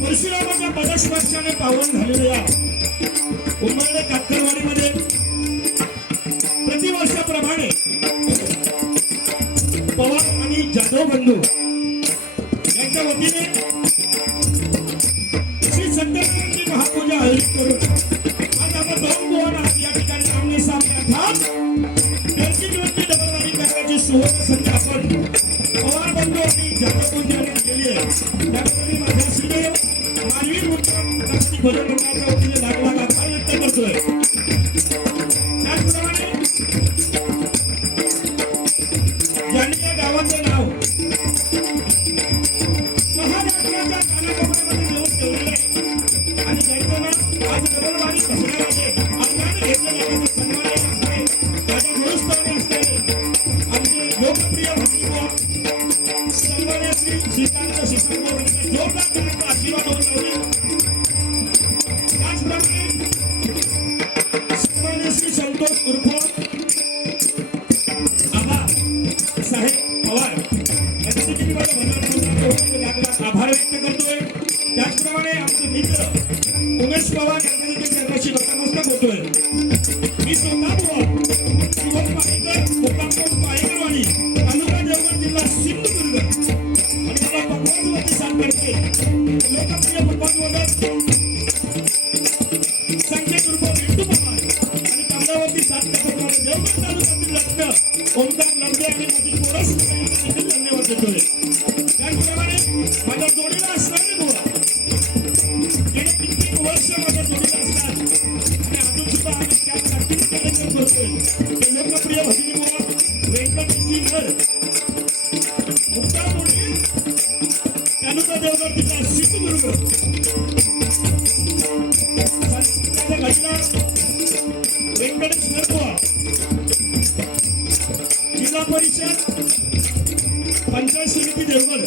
परशुरामाच्या पदस्पर्शाने पावन झालेल्या उमरडे कातकरवाडीमध्ये प्रतिवर्षाप्रमाणे पवार आणि जाधव बंधू यांच्या वतीने श्री सत्यनारायणची महापूजा आयोजित करून आज आपण दोन गोवाना या ठिकाणी आमने सामने अर्थात गर्दी डबलवारी करण्याची सुवर्ण संधी आपण पवार बंधू आणि जाधव बंधू यांनी केली आहे। त्यामुळे माझ्या श्रीदेव मानवी मुद्रा भजन मंडळाच्या वतीने लाख लाख आभार व्यक्त करतोय। त्याचप्रमाणे ज्यांनी या गावाचं नाव महाराष्ट्राच्या कानाकोपऱ्यामध्ये घेऊन ठेवलेलं आहे आणि ज्यांचं नाव आज डबलवाडी कसण्यामध्ये अभिमान घेतलं जाण्याचा सन्मान आहे माझ्या गुरुस्थानी असलेले आमचे लोकप्रिय भक्तिभाव सन्मान्य श्री श्रीकांत शिक्षण जोरदार त्यांचा आशीर्वाद होऊन लावले। त्याचप्रमाणे सन्मान्य श्री संतोष उर्फ आबा साहेब पवार यांचे देखील माझ्या भजन लागला आभार व्यक्त करतोय। त्याचप्रमाणे आमचे मित्र उमेश पवार यांचे देखील चरणाशी नतमस्तक होतोय। मी स्वतः बुवा शुभम पाईकर मुक्काम पाईकरवाडी तालुका देवगड जिल्हा सिंधुदुर्ग आणि मला पकवाजवरती साथ करते लोकप्रिय पकवाजवादक संकेत उर्फ बिंदू पवार आणि कामदावरती साथ करते देवगड तालुक्यातील लक्ष्य ओमकार लंबे आणि माझी कोरस देखील धन्यवाद देतोय। त्याचप्रमाणे माझ्या जोडीला असणारे बुवा गेले कित्येक वर्ष माझ्या जोडीला असतात आणि अजून सुद्धा आम्ही त्यात ऍक्टिव्ह कार्यक्रम करतोय ते लोकप्रिय भगिनी बुवा व्यंकटजी घर मुक्तार तालुका देवगड जिल्हा त्याच्या घटना व्यंकटेश नरकुवा जिल्हा परिषद पंचायत समिती देवगड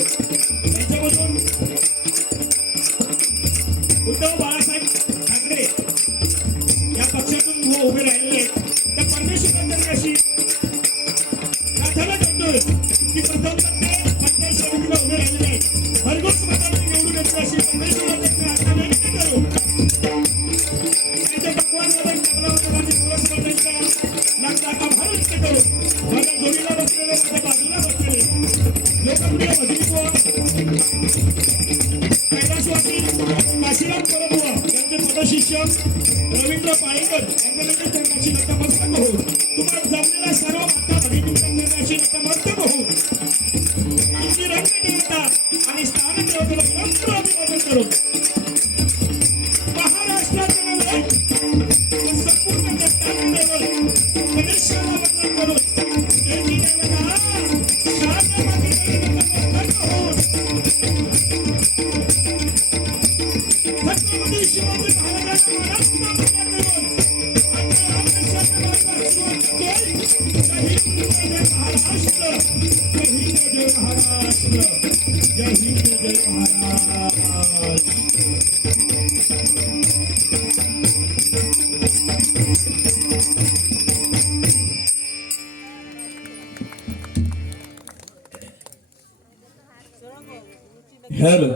यांच्यामधून उद्धव बाळासाहेब ठाकरे या पक्षातून उभे राहिलेले आहेत. त्या परमेश्वरांची अशी प्रार्थना करतोय की प्रथम ते पंचायत समितीला उभे राहिलेले आहेत. भरघोस मताने निवडून येतो अशी परमेश्वरांची प्रार्थना व्यक्त करू. त्यांच्या पक्वांमध्ये कमलावती पुरस्कारांचा लाख आभार व्यक्त करू. माझ्या जोडीला बसलेले माझ्या बाजूला बसलेले लोकप्रिय भजनी बुवा कैलासवासी काशीराम परबुवा यांचे पदशिष्य रवींद्र पाळेकर यांच्याकडे चरणाशी नतमस्तक होऊ. तुम्हाला जमलेला सर्व माता भगिनींच्या चरणाशी नतमस्तक होऊ. तुमची रंगदेवता आणि स्थानदेवतेला विनम्र अभिवादन करू. महाराष्ट्राचे नव्हे तर संपूर्ण जगताचे दैवत गणेशाला वंदन करून देवी देवता शारदामातेकडे नतमस्तक होऊन छत्रपती शिवाजी महाराजांना मनापासून वंदन हेलो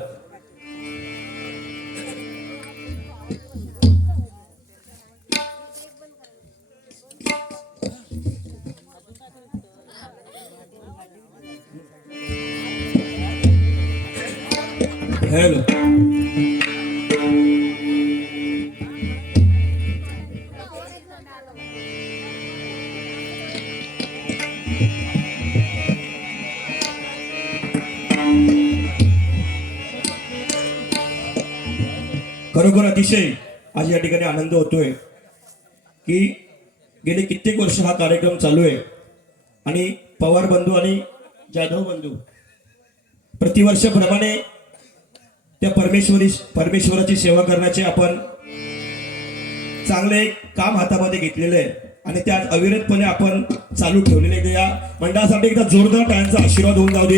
हेलो खरोखर अतिशय आज या ठिकाणी आनंद होतोय की गेले कित्येक वर्ष हा कार्यक्रम चालू आहे आणि पवार बंधू आणि जाधव बंधू प्रतिवर्षाप्रमाणे त्या परमेश्वराची सेवा करण्याचे आपण चांगले काम हातामध्ये घेतलेले आहे आणि त्या अविरतपणे आपण चालू ठेवलेले आहे. या मंडळासाठी एकदा जोरदार टाळ्यांचा आशीर्वाद होऊन जाऊ दे.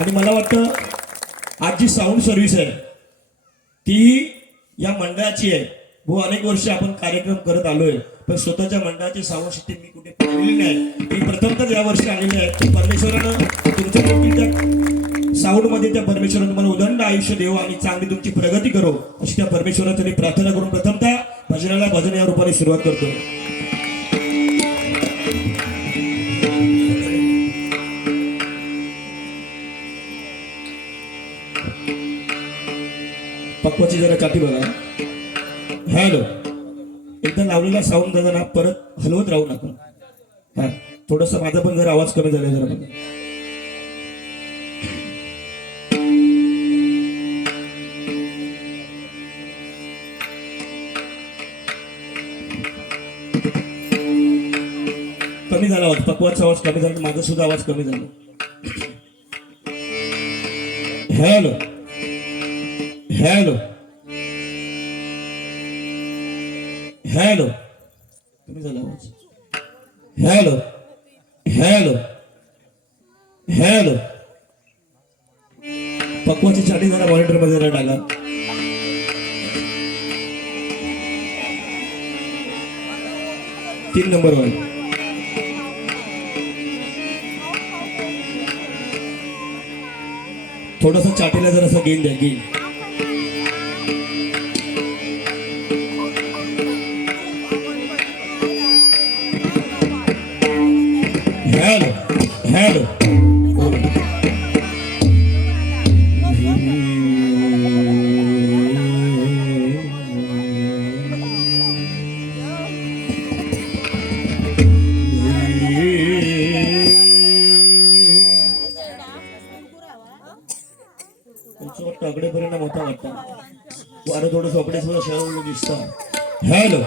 आणि मला वाटतं आज जी साऊंड सर्व्हिस आहे ती या मंडळाची आहे. हो, अनेक वर्ष आपण कार्यक्रम करत आलोय पण स्वतःच्या मंडळाची साऊंड सिस्टीम मी कुठे पाहिलेली नाही. मी प्रथमतः या वर्षी आलेली आहे की परमेश्वरानं तुमच्या त्या साऊंड मध्ये त्या परमेश्वरानं तुम्हाला उदंड आयुष्य देव आणि चांगली तुमची प्रगती करो अशी त्या परमेश्वराची मी प्रार्थना करून प्रथमतः भजनाला भजन या रूपाने सुरुवात करतो. पक्वाची जरा काठी बघा. हॅलो, एकदा लावलेला साऊंड दादा ना परत हलवत राहू नका. हा, थोडंसं माझा पण जरा आवाज कमी झाला जरा बघा. कमी झाला आवाज, पक्वाचा आवाज कमी झाला, माझा सुद्धा आवाज कमी झाला. हॅलो हॅलो हॅलो कमी झाला आवाज. हॅलो हॅलो हॅलो पक्वाची साठी जरा मॉनिटर मध्ये जरा टाका. तीन नंबर वर थोडस चाटीला जरासा गेन द्या. गेन हॅलो हॅलो अकडेपर्यंत मोठा वाटतं. वारं थोडं सोपडे सुद्धा शहर दिसतं. हॅलो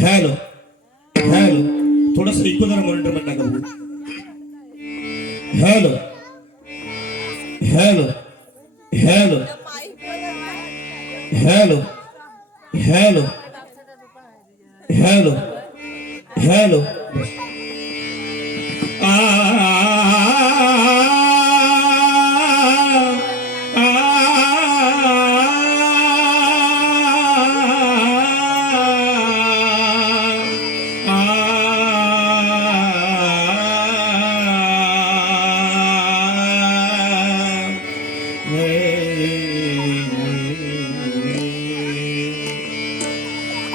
हॅलो हॅलो थोडस ऐकू जरा मॉनिटर मध्ये टाका बघू. Hello hello hello hello hello hello hello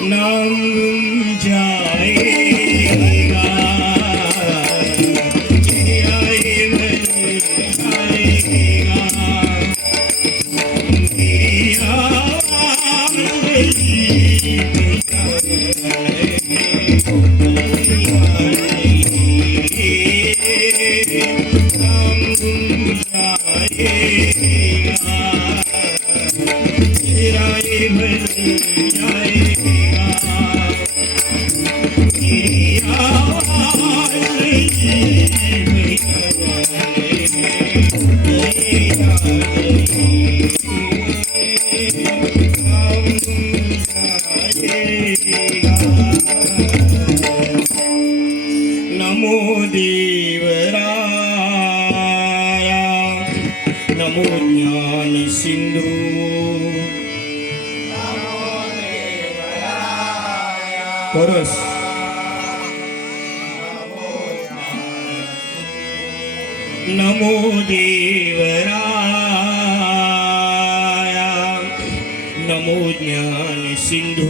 नाम जाएगा नमो देवराया नमो ज्ञान सिंधू परस नमो देवराया नमो ज्ञान सिंधू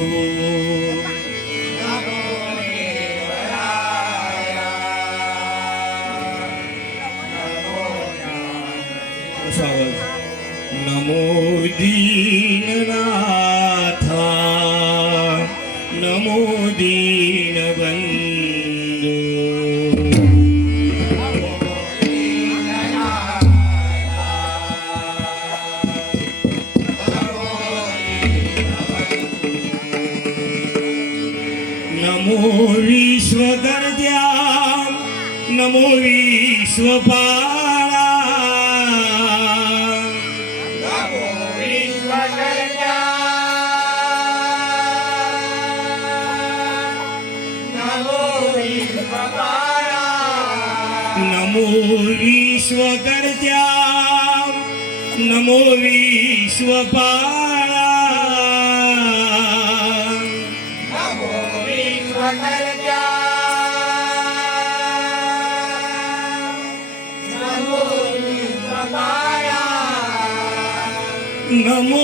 नमो दीननाथा नमो दीनबंधु नमो विश्वगर्द्या नमो विश्वपाला नमो विश्वकर्त्या नमो विश्वपाला नमो विश्वकर्त्या नमो विश्वपाला नमो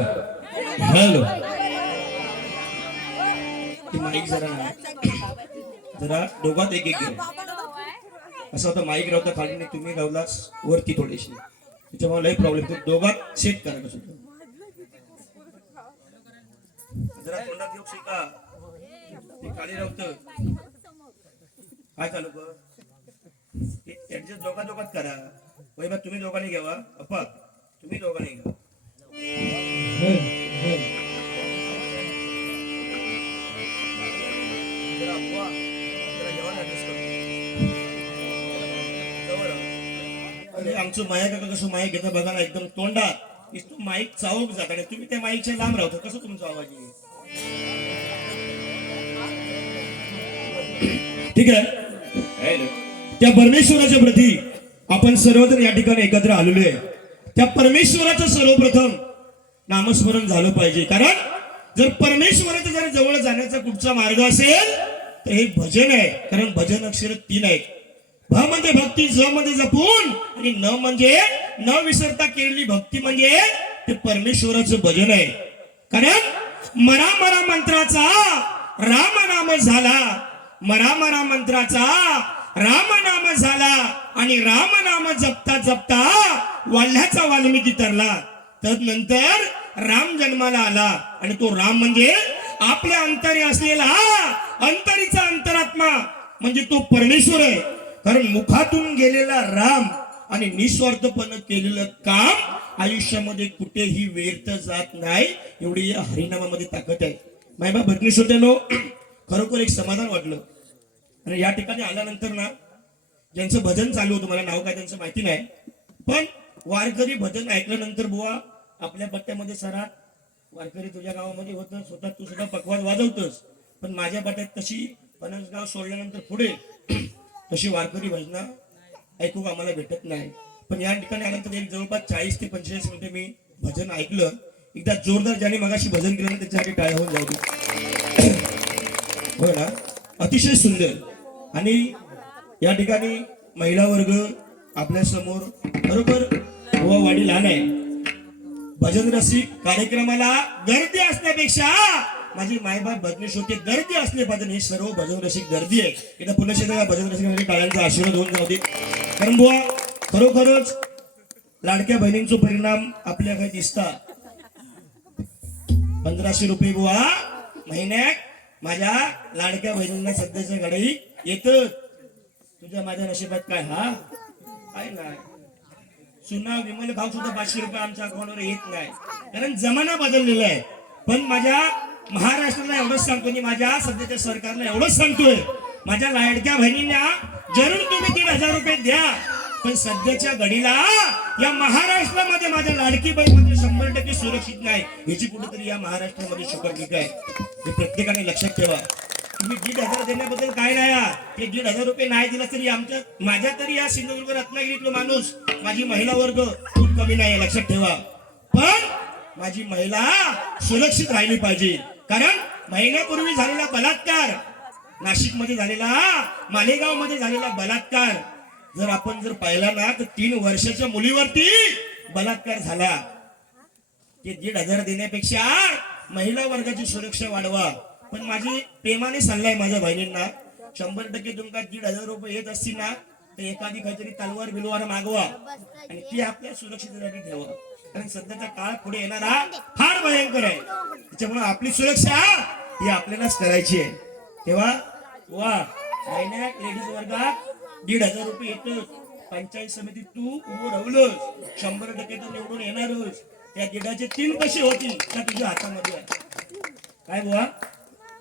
हॅलो माईक जरा दोघात एक घे असं होतं. माईक राहतं खाली नाही, तुम्ही गावलास वरती थोडीशी, त्याच्यामुळे लई प्रॉब्लेम. तो दोघात सेट करा कसं जरा तोंडात घेऊ शिका. ते खाली राहतं काय चालू कर ऍडजस्ट दोघात करा. वैभव तुम्ही दोघांनी घ्यावा, अप्पा तुम्ही दोघांनी घ्या. आमचं माया का कसं माईक घेतं बघा ना, एकदम तोंडात नुसतं माईक चावक जात आणि तुम्ही त्या माईकच्या लांब राहतो. कसं तुमचा आवाज येईल? ठीक आहे. त्या परमेश्वराच्या प्रती आपण सर्वजण या ठिकाणी एकत्र आलेलो आहे. त्या परमेश्वराचं सर्वप्रथम नामस्मरण झालं पाहिजे. कारण जर परमेश्वराच्या जर जवळ जाण्याचा कुठचा मार्ग असेल तर हे भजन आहे. कारण भजन अक्षर 3 आहेत. भ म्हणजे भक्ती, ज म्हणजे जपून, आणि न म्हणजे न विसरता केलेली भक्ती म्हणजे ते परमेश्वराचं भजन आहे. कारण मरा मरा मंत्राचा राम नाम झाला, मरा मरा मंत्राचा राम नाम झाला, आणि राम नाम जपता जपता वाल्ह्याचा वाल्मिकी तरला. तदनंतर राम जन्माला आला, आणि तो राम म्हणजे आपल्या अंतरी असलेला अंतरीचा अंतरात्मा म्हणजे तो परमेश्वर आहे. कारण मुखातून गेलेला राम आणि निस्वार्थपणे केलेलं काम आयुष्यामध्ये कुठेही व्यर्थ जात नाही. एवढी या हरिनामामध्ये ताकद आहे. मायबा भजनी श्रोत्यानो, खरोखर एक समाधान वाटलं. आणि या ठिकाणी आल्यानंतर ना, ज्यांचं भजन चालू होतं, मला नाव काय त्यांचं माहिती नाही, पण वारकरी भजन ऐकल्यानंतर बुवा आपल्या पट्ट्यामध्ये सरा वारकरी तुझ्या गावामध्ये होतं, स्वतः तू सुद्धा पकवाज वाजवतोस, पण माझ्या पट्ट्यात तशी पनसगाव सोडल्यानंतर पुढे तशी वारकरी भजना ऐकू आम्हाला भेटत नाही. पण या ठिकाणी आल्यानंतर एक जवळपास 40 ते 45 मिनिटे मी भजन ऐकलं. एकदा जोरदार ज्याने मगाशी भजन केलं ना त्याच्यासाठी टाळ्या होऊन जाऊ दे. हो ना, अतिशय सुंदर. आणि या ठिकाणी महिला वर्ग आपल्या समोर खरोखर वाडी लहान आहे. भजन रसिक कार्यक्रमाला गर्दी असण्यापेक्षा माझी मायबाप भजनेश होते, गर्दी असले पाहिजे. हे सर्व भजन रसिक गर्दी आहे. एकदा पुन्हा शेतात भजन रसिकांसाठी टाळ्यांचा आशीर्वाद होऊन जाऊ दे. कारण बुवा खरोखरच लाडक्या बहिणींचा परिणाम आपल्या काही दिसतात. 1500 रुपये बुवा महिन्यात माझ्या लाडक्या बहिणींना सध्याच्या घडी येत. तुझ्या माझ्या नशिबात काय हा काय नाही. सुना विमल भाव सुद्धा 500 रुपये आमच्या अकाउंटवर येत नाही. कारण जमाना बदललेला आहे. पण माझ्या महाराष्ट्राला एवढंच सांगतो आणि माझ्या सध्याच्या सरकारला एवढंच सांगतोय, माझ्या लाडक्या बहिणींना जरूर तुम्ही 3000 रुपये द्या, पण सध्याच्या घडीला या महाराष्ट्रामध्ये माझ्या लाडकी बहीण म्हणजे 100% सुरक्षित नाही. याची कुठेतरी या महाराष्ट्रामध्ये शोकांतिका आहे. हे प्रत्येकाने लक्षात ठेवा. तुम्ही 1500 देण्याबद्दल काय नाही. ते 1500 रुपये नाही दिला तरी माझ्या तरी या सिंधुदुर्ग रत्नागिरीतला माणूस, माझी महिला वर्ग खूप कमी नाही, लक्षात ठेवा. पण माझी महिला सुरक्षित राहिली पाहिजे. कारण महिन्यापूर्वी झालेला बलात्कार, नाशिक मध्ये झालेला, मालेगाव मध्ये झालेला बलात्कार जर आपण पाहिला ना तर 3 वर्षाच्या मुलीवरती बलात्कार झाला. ते 1500 देण्यापेक्षा महिला वर्गाची सुरक्षा वाढवा. पण माझी प्रेमाने सल्ला आहे माझ्या बहिणींना, 100% तुमका 1500 रुपये येत असतील ना तर एखादी काहीतरी तलवार बिलवार मागवा आणि ती आपल्या सुरक्षिततेसाठी ठेवा. कारण सध्याचा काळ पुढे येणारा फार भयंकर आहे. त्याच्यामुळे आपली सुरक्षा ही आपल्यालाच करायची आहे. तेव्हा वा महिन्यात लेडीज वर्गात 1500 रुपये येतच. पंचायत समितीत तू उभं राहिलंस 100% तर निवडून येणारच. त्या 1500 3 कसे होतील का तुझ्या हातामध्ये आहे. काय बुवा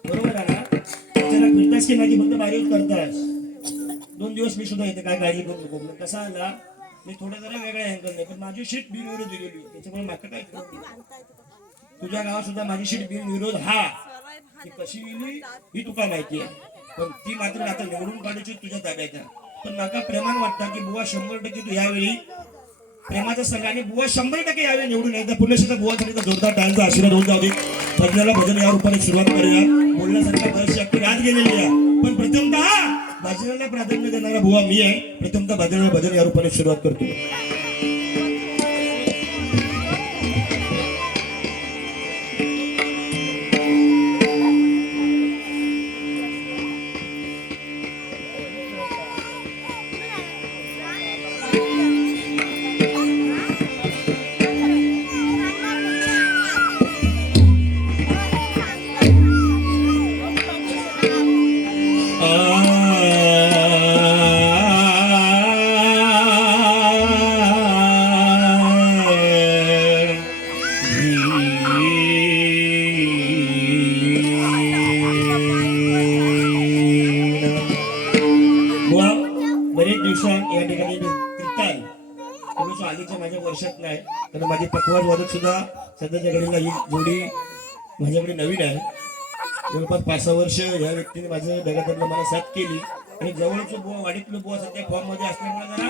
बरोबर आहे ना. त्याला फिरतास की नाही फक्त बारीक करतास. 2 दिवस मी सुद्धा येते, काय काळजी करू नको. कसा आला मी थोडं जरा वेगळ्या अँगल नाही, पण माझी शीट बिनविरोध दिलेली, त्याच्यामुळे माका काय तुझ्या गावात सुद्धा माझी शीट बिनविरोध हा ती कशी गेली ही तुका माहिती आहे. पण ती मात्र आता निवडून काढायची तुझ्या ताब्यात आहे. पण माका प्रेमान वाटतं की बुवा 100% तू यावेळी प्रेमाच्या संघाने बुवा 100% यावेळी निवडून एकदा पुण्याच्या बुवा झाली तर जोरदार टाळ्यांचा आशीर्वाद होऊन जाऊ दे. भजनाला भजन या रूपाने सुरुवात करूया. बोलण्यासारख्या बऱ्याचशी अख्खी रात गेलेली आहे, पण प्रथमतः भजनाला प्राधान्य देणारा बुवा मी आहे. प्रथमतः भजनाला भजन या रूपाने सुरुवात करतो. कारण माझे पकवाज वादक सुद्धा सध्याच्या घडीला ही जोडी माझ्याकडे नवीन आहे. जवळपास 5-6 वर्ष या व्यक्तीने माझं दगादरला मला साथ केली आणि जवळचं बुवा वाडीतलं बुवा सध्या फॉर्म मध्ये असल्यामुळे जरा मला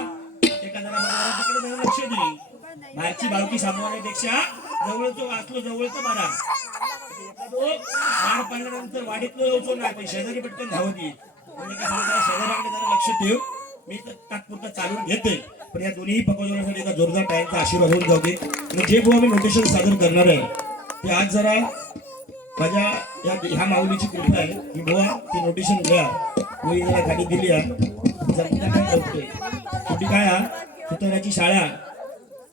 तिकडे जरा लक्ष दिली. बाहेरची भावकी सांभाळण्यापेक्षा जवळचं असलो जवळचं मारा मार पडल्यानंतर वाडीतलं यायचो नाही पण शेजारी पटकन धावत येईल. शेजाऱ्याकडे जरा लक्ष ठेव. मी तात्पुरता चालून घेते पण या दोन्ही पकवण्यासाठी एका जोरदार टाळ्यांचा आशीर्वाद होऊन जाऊ दे. आणि जे बुवा मी नोटेशन सादर करणार आहे ते आज जरा माझ्या ह्या माऊलीची कृपा आहे की बुवा ती नोटेशन घ्या. कोणी जरा गाडी दिली आहे जमता काय करते शेवटी काय सुताराची शाळा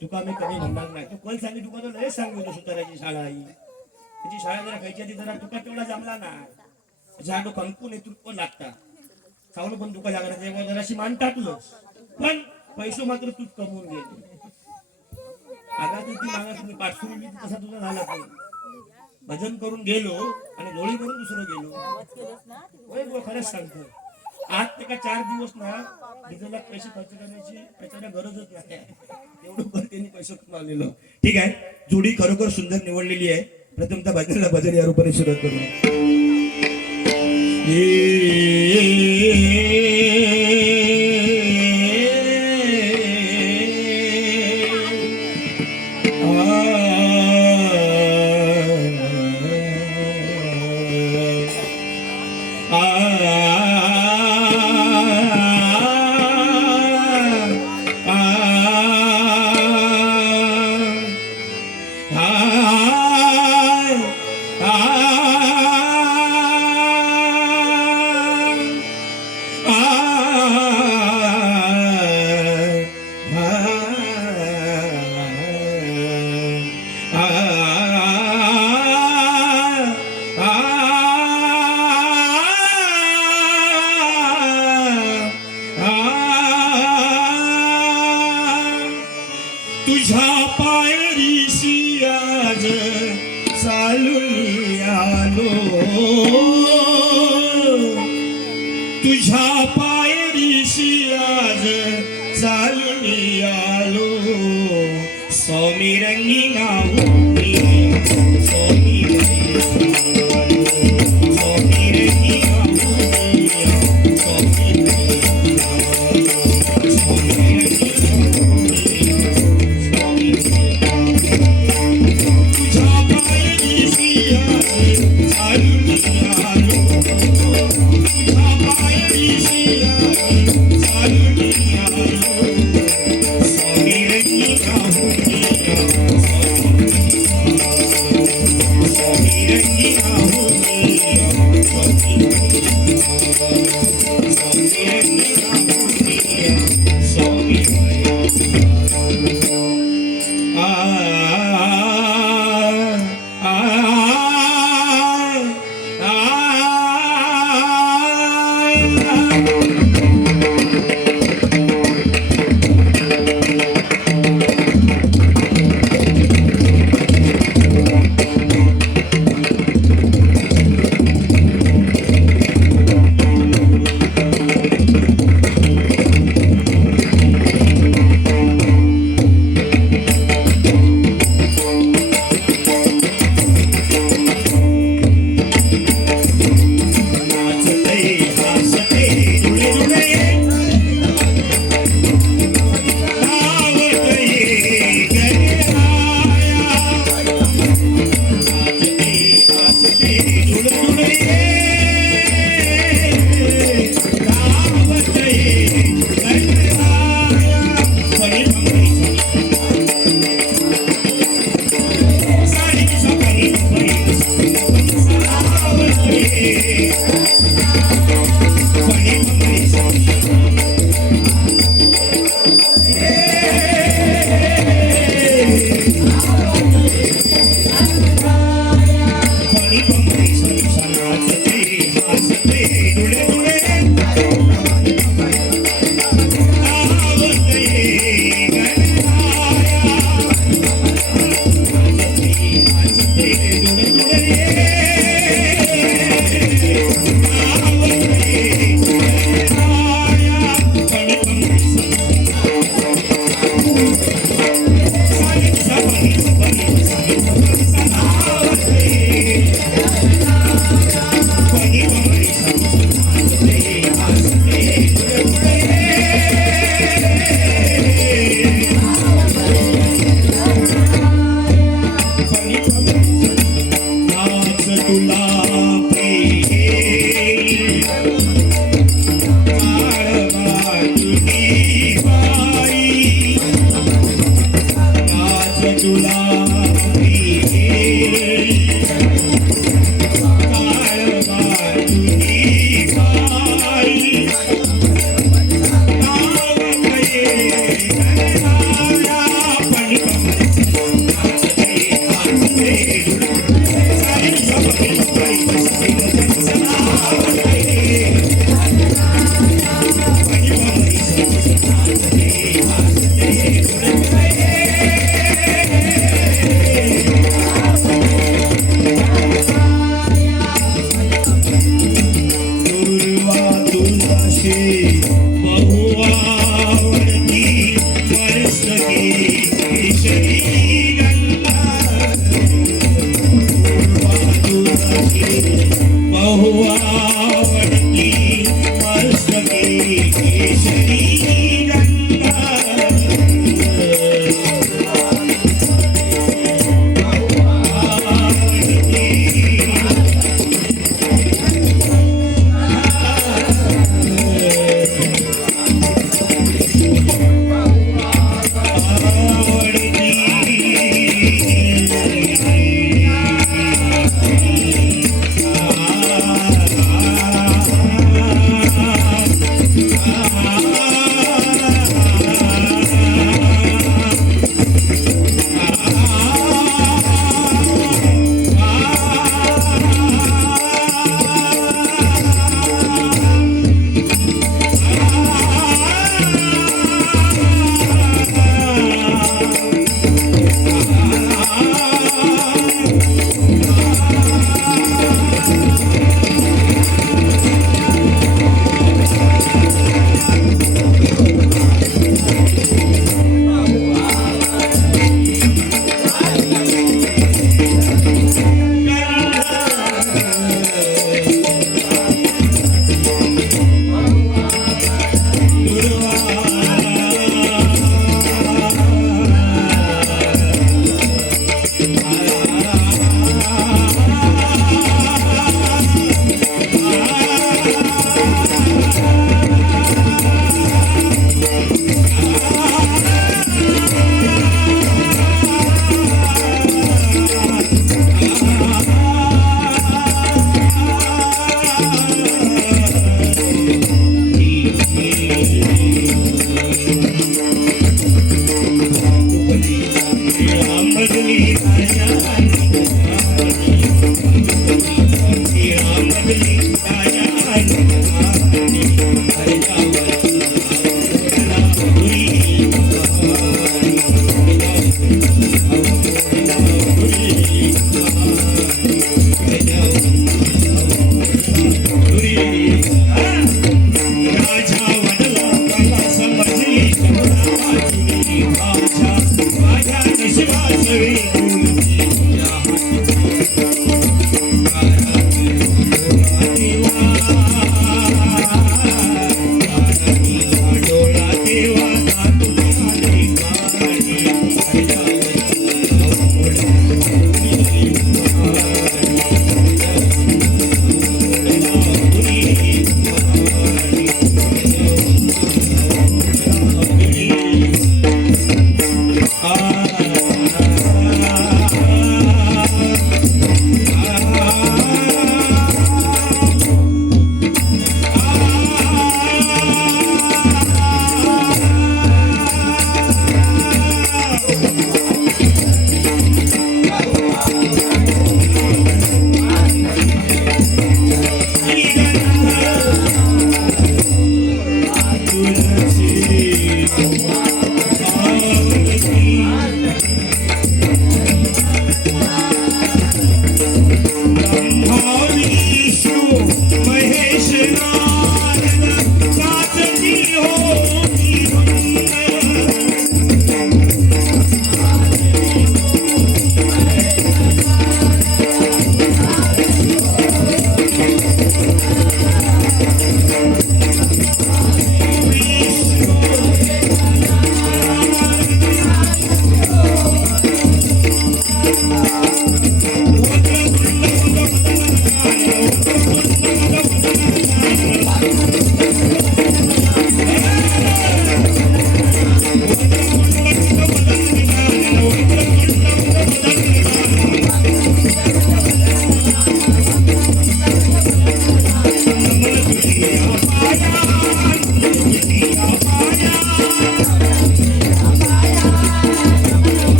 तुका मी कधी म्हणणार नाही. तू कोण सांगितलं तुका तो लय सांगू सुताराची शाळा ही त्याची शाळा जरा खायची आधी जरा तुका तेवढा जमला ना झाडो कंकू नेतृत्व लागता चावलं पण तुका जागा तेव्हा जराशी मान टाकलं पण पैसे मात्र तूच कमवून गेले. आगा ती मागा तुम्ही पाठवून तसा तुझा झाला पण भजन करून गेलो आणि डोळी करून दुसरं गेलो. खरंच सांगतो आज ते का 4 दिवस ना डिझेलला पैसे खर्च करण्याची त्याच्याला गरजच नाही एवढं पण त्यांनी पैसे कमावलेलं. ठीक आहे जोडी खरोखर सुंदर निवडलेली आहे. प्रथमतः भजनाला भजन या रूपाने सुरुवात करू. तुझ्या पायरीशी आज चालून आलो तुझ्या पायरीशी आज चालून आलो स्वामी रंगी नावनी स्वामी रंगी नावनी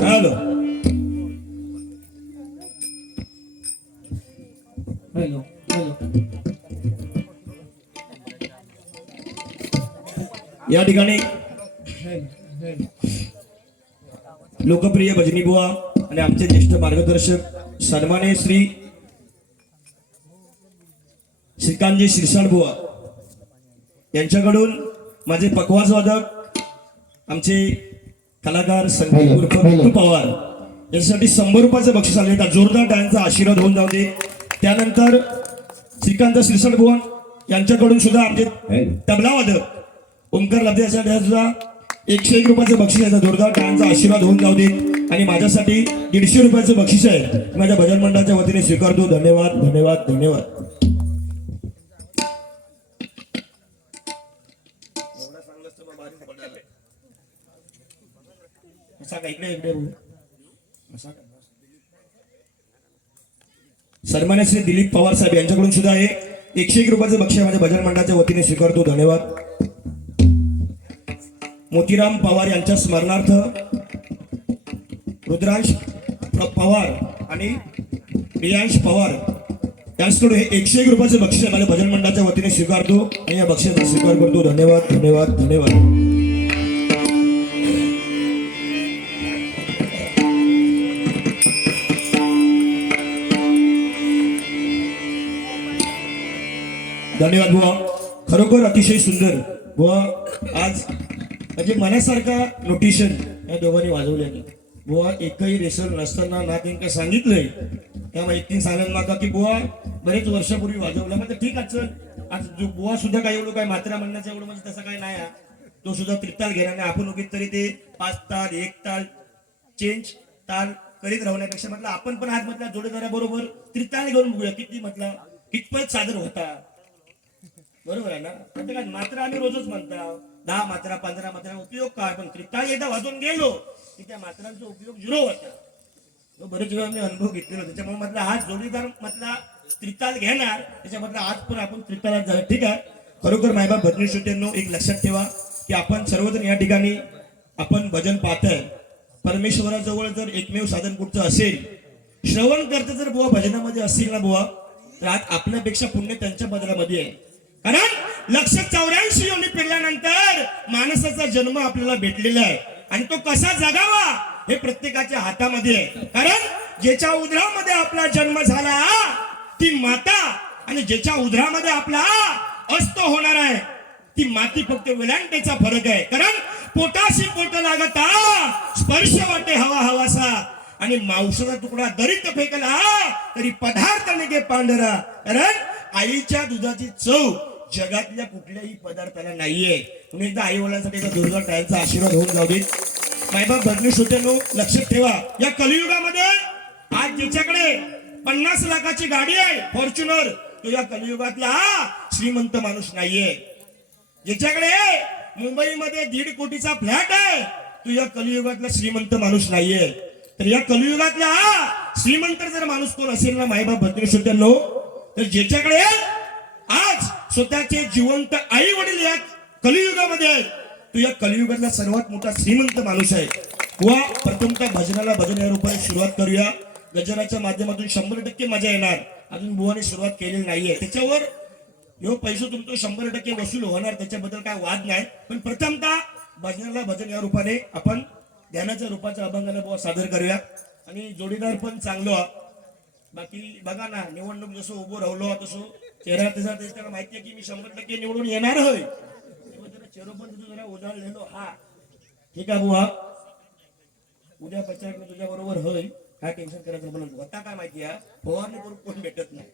हॅलो हॅलो हॅलो या ठिकाणी हॅलो लोकप्रिय भजनी बुवा आणि आमचे ज्येष्ठ मार्गदर्शक सन्माननीय श्रीकांतजी शिरसाट बुवा यांच्याकडून माझे पकवाज वादक आमचे कलाकार संगीत उर्फ बिट्टू पवार यांच्यासाठी 100 रुपयाचं बक्षीस आले. त्या जोरदार टाळ्यांचा आशीर्वाद होऊन जाऊ दे. त्यानंतर श्रीकांत शिरसाट बुवा यांच्याकडून सुद्धा आमचे तबला वादक ओंकार लब्धे यासाठी सुद्धा 101 रुपयाचं बक्षीस आहे. जोरदार टाळ्यांचा आशीर्वाद होऊन जाऊ दे. आणि माझ्यासाठी 150 रुपयाचं बक्षीस आहे. माझ्या भजन मंडळाच्या वतीने स्वीकारतो. धन्यवाद धन्यवाद धन्यवाद. सन्मान्य श्री दिलीप पवार साहेब यांच्याकडून सुद्धा आहे 101 रुपयाचं बक्षीस माझ्या भजन मंडळाच्या वतीने स्वीकारतो. धन्यवाद. मोतीराम पवार यांच्या स्मरणार्थ रुद्रांश पवार आणि प्रियांश पवार यांच्याकडून हे 101 रुपयाचं बक्षीस माझ्या भजन मंडळाच्या वतीने स्वीकारतो आणि या बक्षिसाचा स्वीकार करतो. धन्यवाद धन्यवाद धन्यवाद. धन्यवाद बुवा. खरोखर अतिशय सुंदर बुवा. आज म्हणजे मनासारखा नोटेशन या दोघांनी वाजवल्याने बुवा. एकही रेसर नसताना ना त्यांना सांगितलंय त्या माहिती सांगायला मागा की बुवा बरेच वर्षापूर्वी वाजवला. म्हणजे ठीक आहे आज जो बुवा सुद्धा काय एवढं काय मात्रा म्हणण्याचं एवढं म्हणजे तसं काय नाही हा. तो सुद्धा त्रिताल घेणार नाही. आपण उगीत तरी ते 5 ताल 1 ताल चेंज ताल करीत राहण्यापेक्षा म्हटलं आपण पण आज म्हटलं जोडीदाराबरोबर त्रिताल घेऊन बघूया किती म्हटलं कितपत सादर होता. बरोबर आहे ना. प्रत्येकात मात्रा आम्ही रोजच म्हणतो 10 मात्रा 15 मात्रा उपयोग काय. पण त्रिताल एकदा वाजून गेलो की त्या मात्रांचा उपयोग 0 होता. तो बरेच वेळा मी अनुभव घेतलेला. त्याच्यामुळे म्हटलं हा जोडीदार म्हटला त्रिताल घेणार त्याच्यामधलं आज पण आपण त्रितालात झालं. ठीक आहे. खरोखर मायबाप भजनी श्रोत्यांनो एक लक्षात ठेवा की आपण सर्वजण या ठिकाणी आपण भजन पाहताय. परमेश्वराजवळ जर एकमेव साधन कुठचं असेल श्रवण करते जर बुवा भजनामध्ये असतील ना बुवा तर आज आपल्यापेक्षा पुण्य त्यांच्या बदलामध्ये आहे. कारण 184 योनी पिढल्यानंतर माणसाचा जन्म आपल्याला भेटलेला आहे आणि तो कसा जगावा हे प्रत्येकाच्या हातामध्ये आहे. कारण ज्याच्या उदरामध्ये आपला जन्म झाला ती माता आणि ज्याच्या उदरामध्ये आपला अस्त होणार आहे ती माती फक्त वेलांटेचा फरक आहे. कारण पोटाशी पोट लागता स्पर्श वाटे हवा हवासा आणि मांसाचा तुकडा दरीत फेकला तरी पदार्थ निघे पांढरा. कारण आईच्या दुधाची चव जगातल्या कुठल्याही पदार्थाला नाहीये. तुम्ही एकदा आई वडिलांसाठी एका जोरदार टाळ्यांचा आशीर्वाद होऊन जाऊ दे. मायबाप भजनी श्रोत्यांनो लक्षात ठेवा या कलियुगामध्ये आज ज्याच्याकडे 50 लाखाची गाडी आहे फॉर्च्युनर तो या कलियुगातला श्रीमंत माणूस नाहीये. ज्याच्याकडे मुंबईमध्ये 1.5 कोटीचा फ्लॅट आहे तो या कलियुगातला श्रीमंत माणूस नाहीये. तर या कलियुगातला श्रीमंत जर माणूस कोण असेल ना मायबाप भजनी श्रोत्यांनो तर ज्याच्याकडे आज स्वतःचे जिवंत आई वडील या कलियुगामध्ये आहेत तो या कलियुगातला सर्वात मोठा श्रीमंत माणूस आहे. वा प्रथमतः भजनाला भजन या रूपाने सुरुवात करूया. गजराच्या माध्यमातून 100% मजा येणार. अजून बुवाने सुरुवात केलेली नाहीये. त्याच्यावर यो पैसे तुमचं 100% वसूल होणार त्याच्याबद्दल काय वाद नाही. पण प्रथमतः भजनाला भजन या रूपाने आपण ध्यानाच्या रूपाच्या अभंगाला बुवा सादर करूया. आणि जोडीदार पण चांगलं. बाकी बघा ना निवडणूक जसं उभं राहिलो तसं चेहरा त्याचा त्याला माहिती आहे की मी 100% निवडून येणार होय. चेहरा पण जरा उजाळलेलो हा ठीक आहे बुवा. उद्या पचाक तुझ्या बरोबर होय हा टेन्शन करायचं म्हणून आता काय माहिती आहे फवारणी करून कोण भेटत नाही.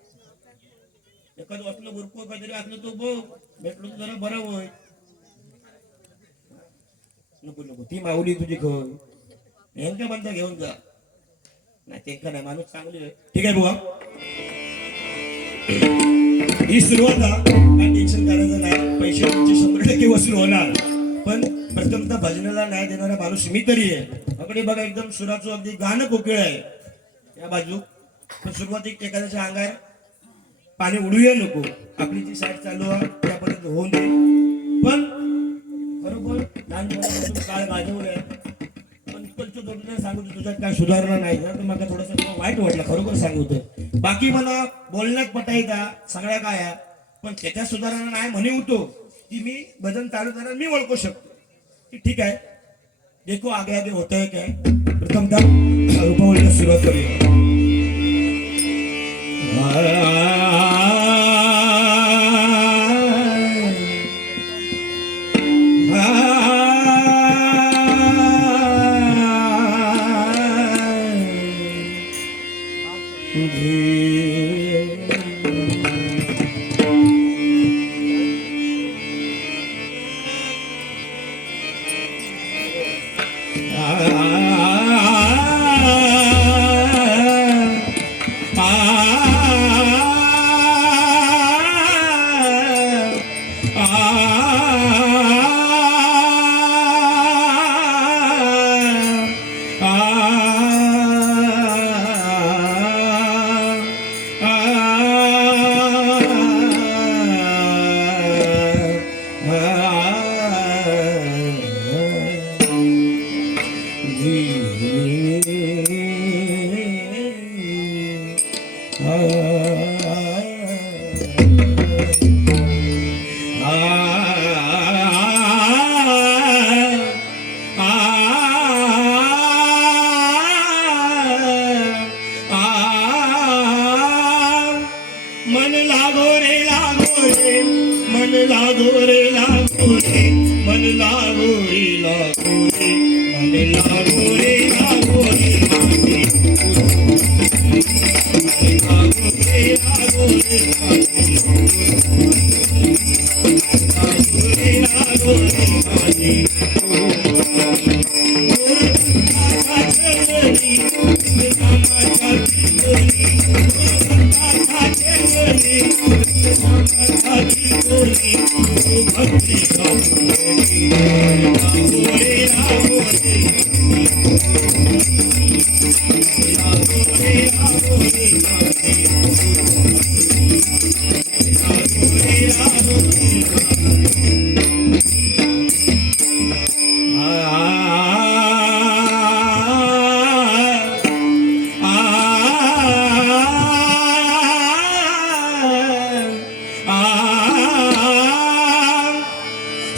एखादं असलं गुरुको काहीतरी असलं तो बघ भेटलो तर जरा बरं होय. नको नको ती माऊली तुझी खय यांच्या बंद घेऊन जा. नाही ते का नाही माणूस चांगली आहे. ठीक आहे बुवा ही सुरुवात आहे. काय टेन्शन करायचं नाही. पैसे तुमचे 100% वसूल होणार. पण प्रथमतः भजनाला न्याय देणारा माणूस मी तरी आहे. अकडे बघा एकदम सुराचं अगदी गाणं कोकिळ आहे या बाजू. पण सुरुवातीक एखाद्याच्या अंगार पाणी उडूया नको. आपली जी साईड चालू आहे त्यापर्यंत होऊन दे. पण बरोबर लहानपणापासून काळ गाजवलाय. पण इकडचं जोडीने सांगू तुझ्यात काय सुधारणा नाही ना तर मला थोडंसं वाईट वाटलं खरोखर सांगू तर. बाकी मला बोलण्यात पटायचा सगळ्या काय आहे. पण त्याच्यात सुधारणा नाही म्हणे होतो की मी भजन चालू करणार मी ओळखू शकतो की ठीक आहे. देखो आगे आगे होत आहे काय. प्रथमतः रूपावलीला सुरुवात करूया. मन लागो रे मन लागो रे मन लागो रे मन लागो रे लागो रे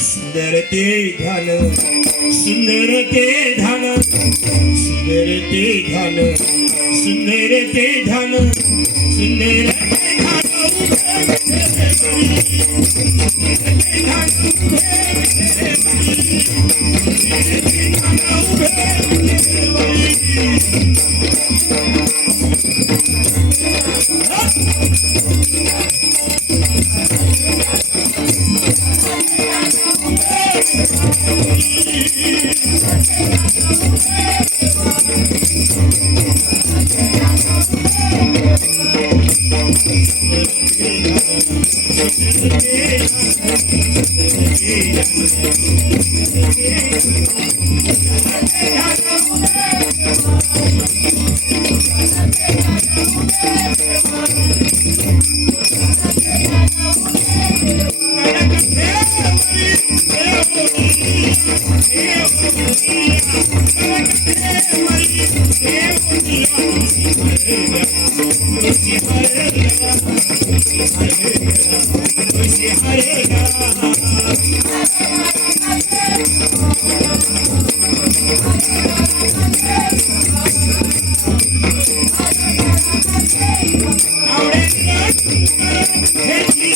सुंदर ते ध्यान सुंदर ते ध्यान सुंदर ते ध्यान सुंदर ते ध्यान सुंदर Hey!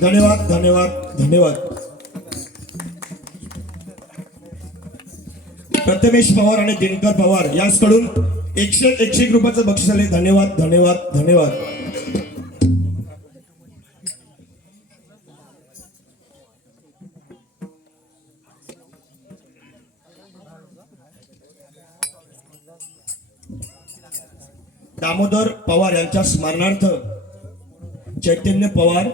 धन्यवाद धन्यवाद धन्यवाद. प्रथमेश पवार आणि दिनकर पवार यांकडून 101 रुपयाचं बक्षीस आले. धन्यवाद धन्यवाद धन्यवाद. दामोदर पवार यांच्या स्मरणार्थ चैतन्य पवार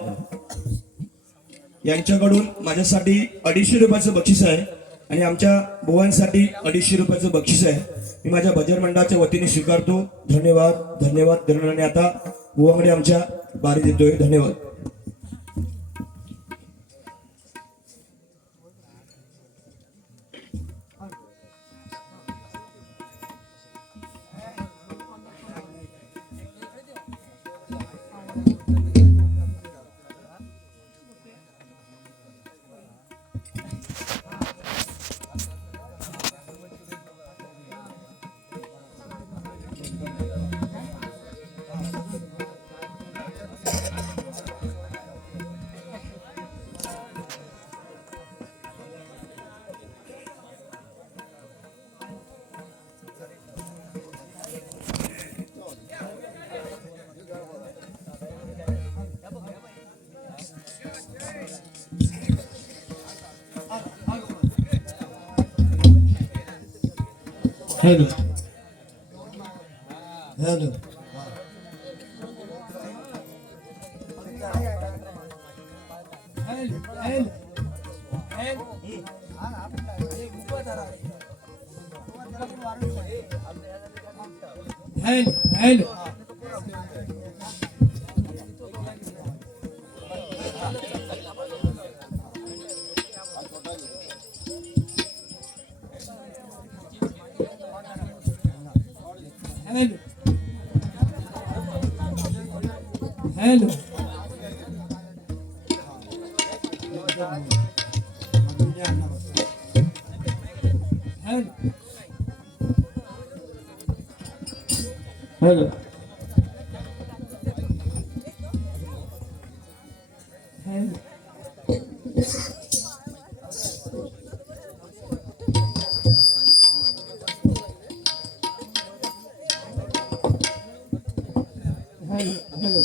यांच्याकडून माझ्यासाठी 250 रुपयाचं बक्षीस आहे आणि आमच्या बुवांसाठी 250 रुपयाचं बक्षीस आहे. मी माझ्या भजन मंडळाच्या वतीने स्वीकारतो. धन्यवाद धन्यवाद धन्यवाद. आणि आता बुवांकडे आमच्या बारी देतोय. धन्यवाद. Hello hello hello hello hello hello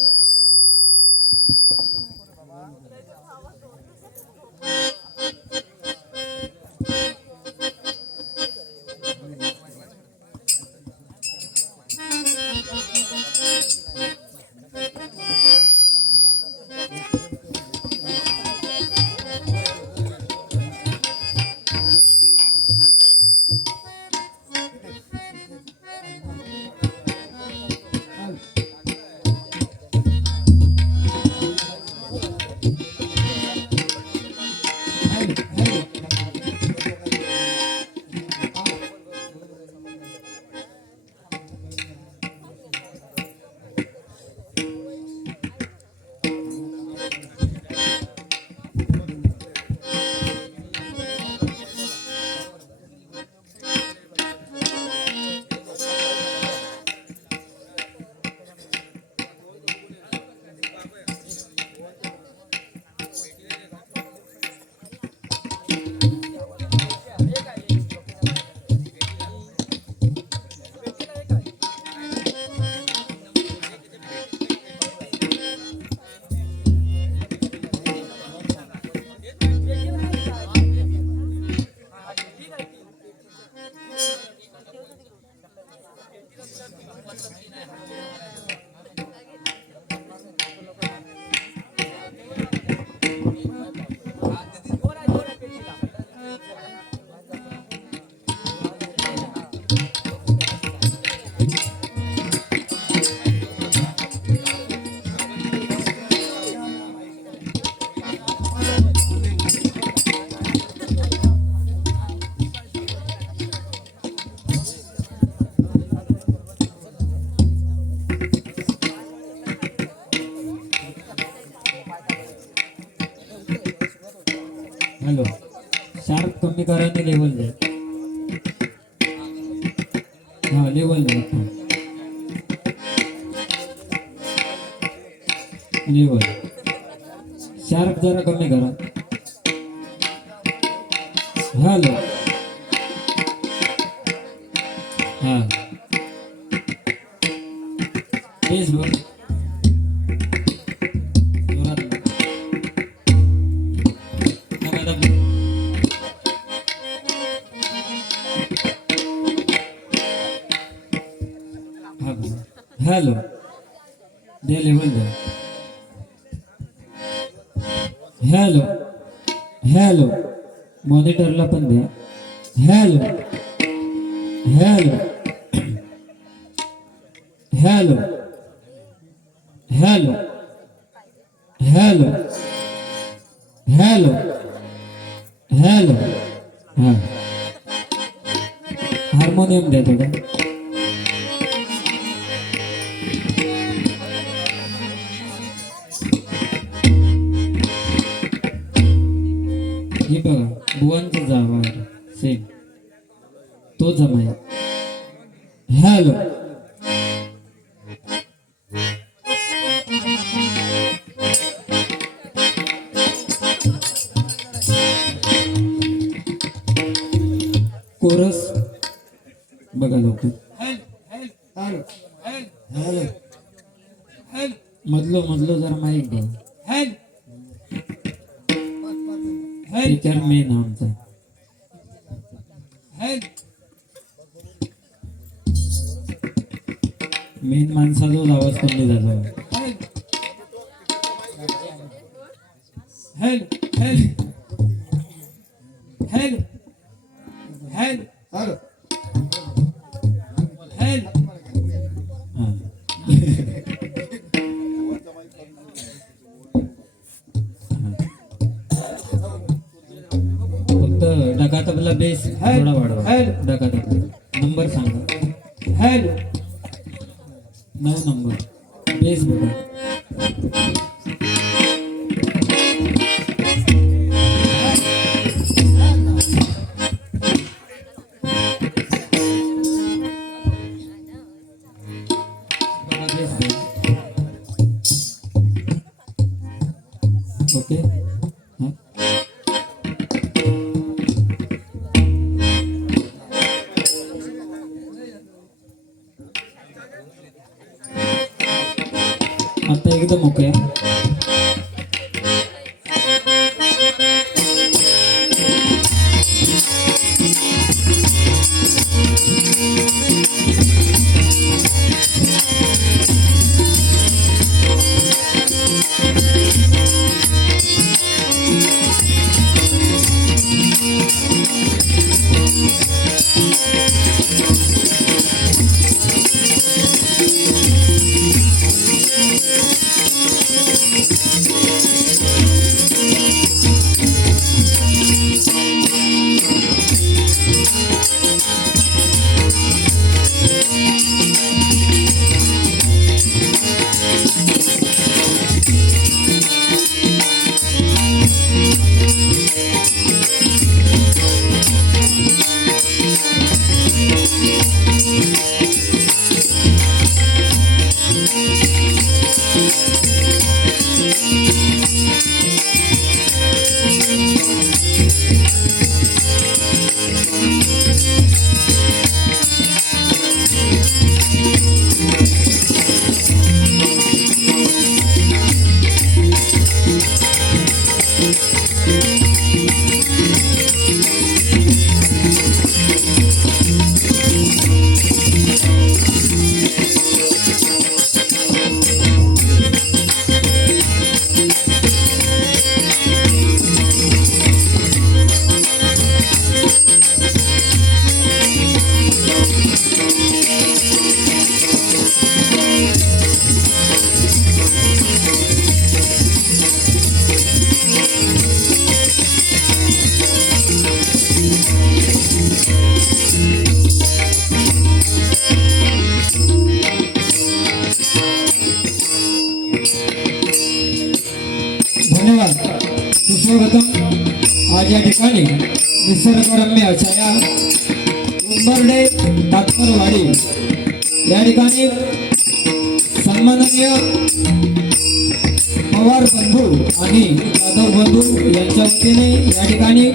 कराने लेवल दे. हा लेवल दे लेवल. शार्प जरा कमी करा. हॅलो हा तेच बघ जोरात बोल. नका दाबू. हा बोल. हॅलो दे लेवल दे. हॅलो हॅलो मॉनिटरला पण द्या. Hello hello hello hello hello hello hello हा हार्मोनियम द्या थोडा. हे बघा बुवांचा जावा सेम तो जमाय. हॅलो कोरस बघा लवकर. हॅलो मधलो मधलो जरा माईक द्या. टीचर मेन आमचा. मेन माणसाचाच आवाज कमी झाला. फक्त डका तबला बेस थोडा वाढवा. डका तबला नंबर सांगा. हॅलो 9 नंबर बेस बघा. बघा बेस बघा. ओके हा आता एकदम ओके. धन्यवाद. सुस्वागतम. आज या या ठिकाणी निसर्गरम्य अशा या उंबर्डे तात्परवाडी या ठिकाणी सन्माननीय पवार बंधू आणि जाधव बंधू यांच्या वतीने या ठिकाणी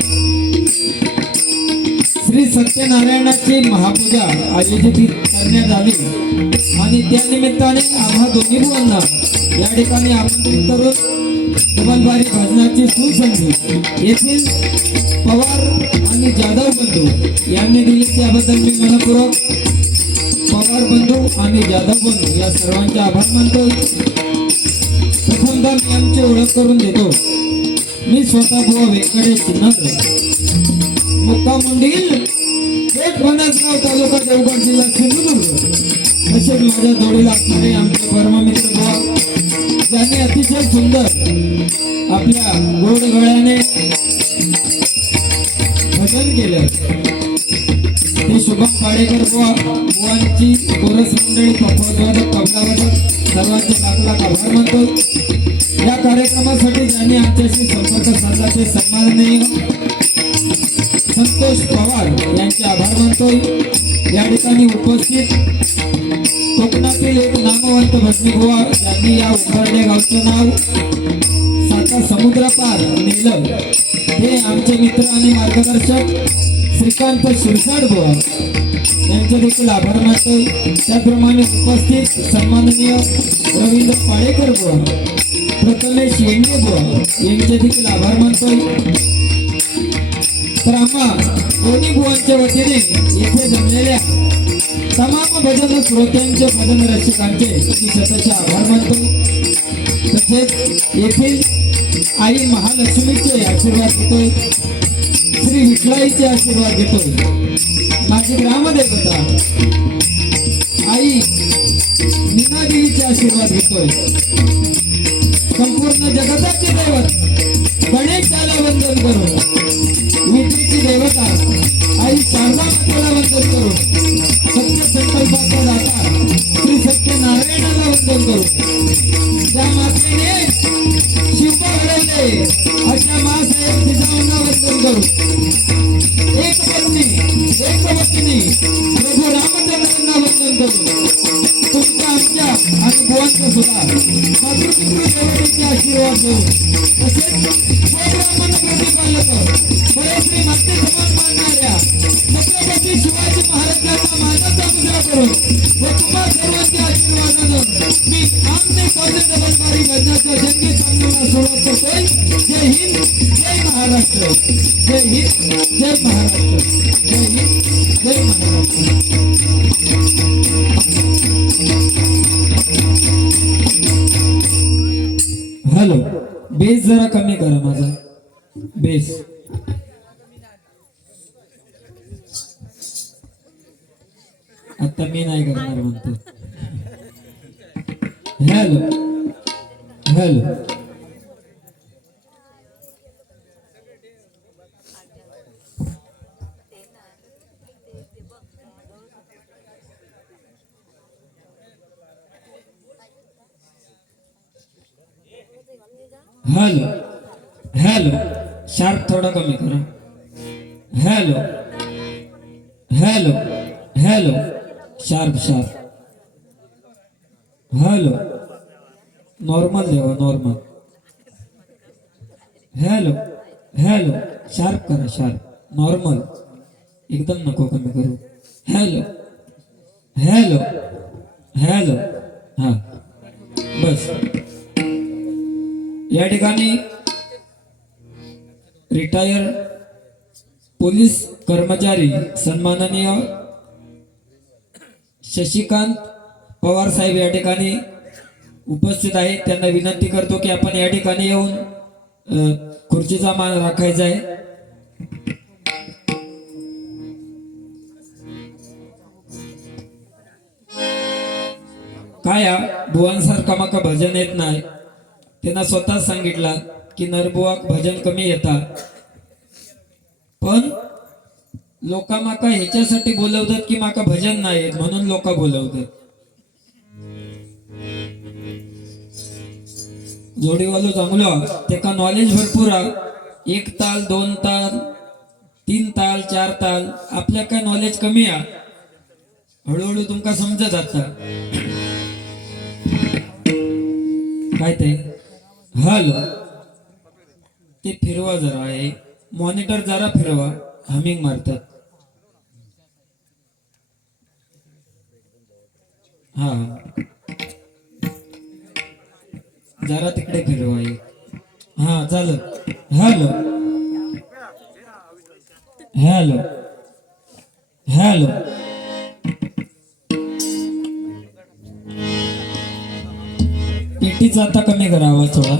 श्री सत्यनारायणाची महापूजा आयोजित करण्यात आली आणि त्या निमित्ताने आम्हा दोन्ही बुवांना या ठिकाणी आमंत्रित करून डबलबारी भजनाची सुसंधी येथील पवार आणि जाधव बंधू यांनी दिली त्याबद्दल मी मनपूर्वक पवार बंधू आणि जाधव बंधू या सर्वांचे आभार मानतो. प्रथमतः मी आमची ओळख करून देतो. मी स्वतः बुवा व्यंकटेश चिन्हात्र मुक्काम मंडील पेठ बनसगाव तालुका देवगड जिल्हा सिंधुदुर्ग. तसेच माझ्या जोडीला असणारे आमचे परममित्र बुवा ज्यांनी अतिशय सुंदर आपल्या गोड गळ्याने भजन केलं ते शुभम पाडेकर बुवांची कोरस मंडळी पफवादक तबलावादक सर्वांचे लाख लाख आभार मानतो. या कार्यक्रमासाठी ज्यांनी आमच्याशी संपर्क साधला ते सन्माननीय संतोष पवार यांचे आभार मानतोय. या ठिकाणी उपस्थित कोकणातील एक नामवंत भजनी बुवा ज्यांनी या उंबर्डे गावचं नाव साता समुद्रापार नेलं हे आमचे मित्र आणि मार्गदर्शक श्रीकांत शिरसाट बुवा यांचे देखील आभार मानतोय. त्याप्रमाणे उपस्थित सन्माननीय रवींद्र पाडेकर बुवा प्रथमेश येंडे बुवा यांचे देखील आभार मानतोय. तर आम्हा दोन्ही बुवांच्या वतीने येथे जमलेल्या तमाम भजन श्रोत्यांचे भजन रसिकांचे मी स्वतःचे आभार मानतो. तसेच येथील आई महालक्ष्मीचे आशीर्वाद घेतोय, श्री विठ्ठलाईचे आशीर्वाद घेतोय, माझी ग्रामदेवता आई नीनादेवीचे आशीर्वाद घेतोय, संपूर्ण जगताचे दैवत गणेशाला वंदन करून, विठ्ठलाची देवता आई शारदा मातेला वंदन करून, सत्य संकल्पाचा दाता श्री सत्यनारायणाला वंदन करून, त्या मातेने शिवबा घडवले अशा मासाहेब जिजाऊंना वंदन करून, एक पत्नी एक वचनी प्रभू रामचंद्रांना वंदन करून, तुमच्या आमच्या आणि बुवांचा सुद्धा मातृपितृ देवतेचे आशीर्वाद घेऊन, तसेच स्वब्राह्मण प्रतिपालक बळेश्री माते समान मानणाऱ्या छत्रपती शिवाजी महाराजांना मानाचा मुजरा करून व तुम्हा सर्वांच्या आशीर्वादानं मी आमने कौशल डबलबारी भजनाच्या जंगी सामन्याला सुरुवात करतोय. जय हिंद जय महाराष्ट्र. जय हिंद जय महाराष्ट्र. जय हिंद जय महाराष्ट्र. हॅलो, बेस जरा कमी करा माझा बेस. आता मी नाही करणार म्हणतो. Hello hello hello hello sharp थोडा कमी करा. Hello hello hello sharp sharp. Hello normal देवा नॉर्मल. हॅलो हॅलो शार्प करा शार्प नॉर्मल एकदम नको कमी करू. हॅलो हॅलो हॅलो हां बस. या ठिकाणी रिटायर पोलीस कर्मचारी सन्माननीय शशिकांत पवार साहेब या ठिकाणी उपस्थित आहेत. त्यांना विनंती करतो की आपण या ठिकाणी येऊन खुर्चीचा मान राखायचा आहे. काय बुवांसारखा माका भजन येत नाही. त्यांना स्वतःच सांगितलं की नरबुवाक भजन कमी येतात, पण लोक माका ह्याच्यासाठी बोलवतात की माका भजन नाही येत म्हणून लोक बोलवतात. जोडीवालो चांगलो तेका नॉलेज भरपूर एक ताल 2 ताल 3 ताल 4 ताल आपल्या काय नॉलेज कमी आहे हळूहळू तुमका समजत आता काय ते हॅलो ते फिरवा जरा आहे मॉनिटर जरा फिरवा हमिंग मारतात हा जरा तिकडे फिरवा आहे हा चालेल हॅलो हॅलो हॅलो पेटीचा आता कमी करा आवाज थोडा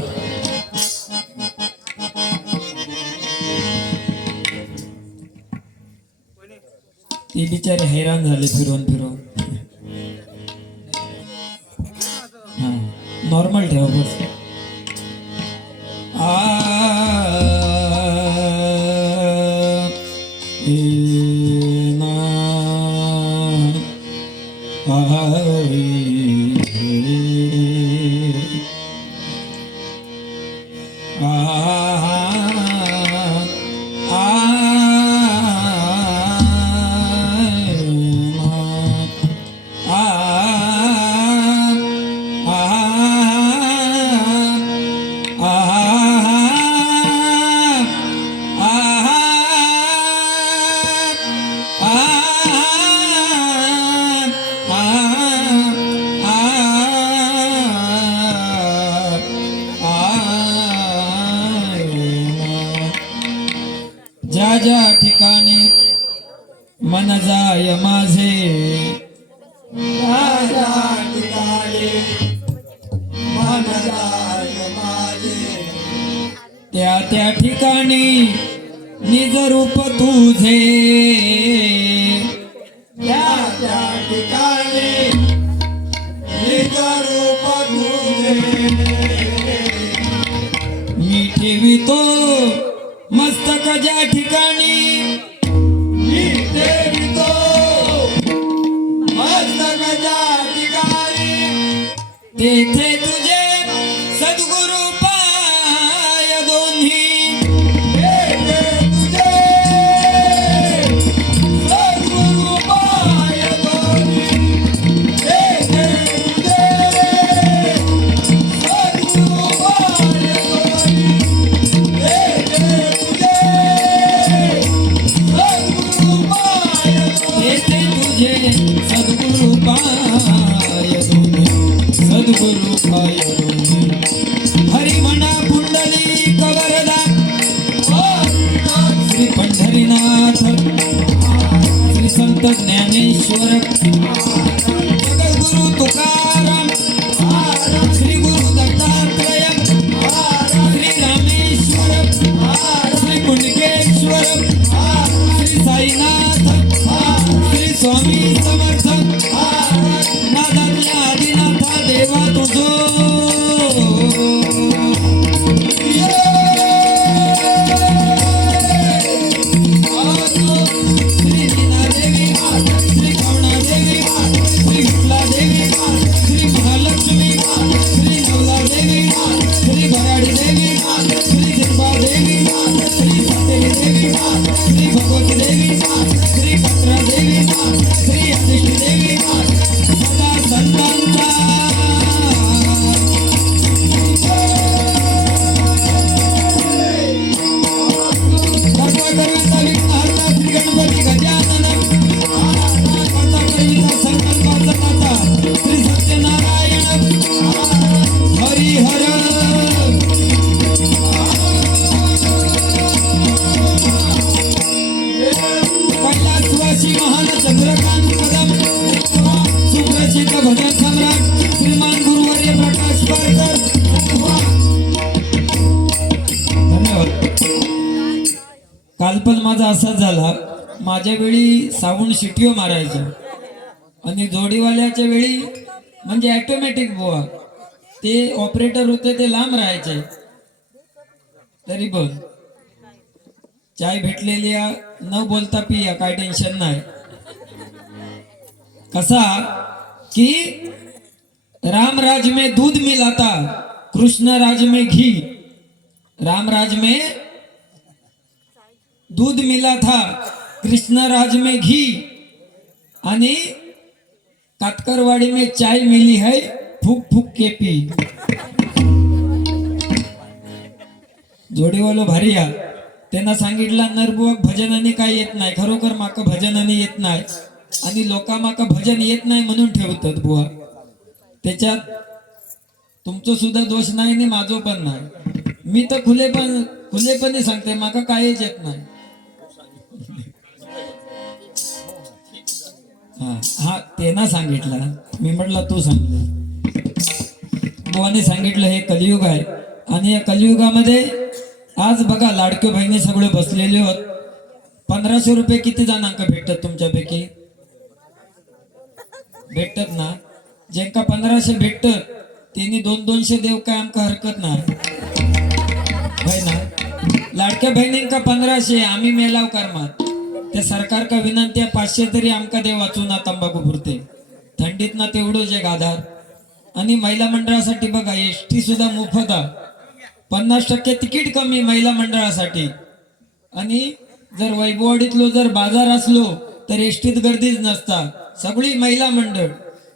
ते बिचारे हैराण झाले फिरवून फिरवून हा नॉर्मल ठेवा बस ज्या ज्या ठिकाणी मन जाय माझे ज्या ज्या ठिकाणी मन जाय माझे त्या त्या ठिकाणी निज रूप तुझे त्या त्या ठिकाणी निज रूप तुझे मी ठेवितो मस्तक ज्या ठिकाणी मी ठेवितो मस्तक ज्या ठिकाणी तेथे तुझे सद्गुरु पाय दोन्ही तेथे तुझे सद्गुरु पाय दोन्ही तेथे तुझे सद्गुरु पाय दोन्ही येते तुझे सद्गुरु पाय सद्गुरु पाय हरी म्हणा पुंडली कवरदा श्री पंढरीनाथ श्री संत ज्ञानेश्वर जगद्गुरु तुकाराम श्री गुरु दत्तात्रय श्री रामेश्वर श्री कुंडकेश्वर श्री साईनाथ श्री स्वामी समर्थ नादातल्या आदिनाथा देवा तुझो श्री लीनादेवी श्री कवणादेवी श्री विठलादेवी श्री महालक्ष्मी श्री नवलादेवी श्री भराडी देवी श्री जिरबादेवी श्री सतेरी देवी श्री भगवती देवी श्री भद्रा देवी श्री अधिष्ठी देवी सदा संतांचा कर्ता विघ्नहर्ता श्री गणपती गजानन कर्ता कविता संकल्पाचा दाता श्री सत्यनारायण हरिहर कैलासवासी महान चंद्रकांत कदम सुप्रसिद्ध भजन सम्राट श्रीमान गुरुवर्य प्रकाश पारकर धन्यवाद काल पण माझा असाच झाला माझ्या वेळी साबून शिटिओ मारायचा आणि जोडीवाल्याच्या वेळी म्हणजे ऑटोमॅटिक बुवा ते ऑपरेटर होते ते लांब राहायचे तरी पण चाय भेटलेली आहे, न बोलता पिया काय टेन्शन नाही कसा कि राम राज में दूध मिलाता कृष्ण राज में घी राम राज में दूध मिला था कृष्णराज में घी आणि कातकरवाडी में चाय मिली है फूक फूक के पी. जोडीवालो भारी या त्यांना सांगितलं नरबुवाक भजनाने काय येत नाही, खरोखर माका भजनाने येत नाही आणि लोका माका भजन येत नाही म्हणून ठेवतात बुवा. त्याच्यात तुमचं सुद्धा दोष नाही आणि माझो पण नाही. मी तर खुलेपणे सांगते माका कायच येत नाही. हा त्यांना सांगितलं, मी म्हटलं तू सांग. बुवाने सांगितलं हे कलियुग आहे आणि या कलियुगामध्ये आज बघा लाडक्यो बहिणी सगळे बसलेले होत. 1500 रुपये किती जणांका भेटतात तुमच्यापैकी? भेटतात ना? ज्यांका 1500 भेटतात त्यांनी 200-200 देव काय आमका हरकत नाही है ना. लाडक्या बहिणींका 1500 आम्ही मेलाव करमात. त्या सरकार का विनंती आहे 500 तरी आमका देव वाचून ना तंबाखू पुरते. थंडीत ना तेवढंच एक आधार. आणि महिला मंडळासाठी बघा एसटी सुद्धा मोफत आहे. 50% तिकीट कमी महिला मंडळासाठी. आणि जर वैभववाडीतलो जर बाजार असलो तर एसटीत गर्दीच नसता, सगळी महिला मंडळ.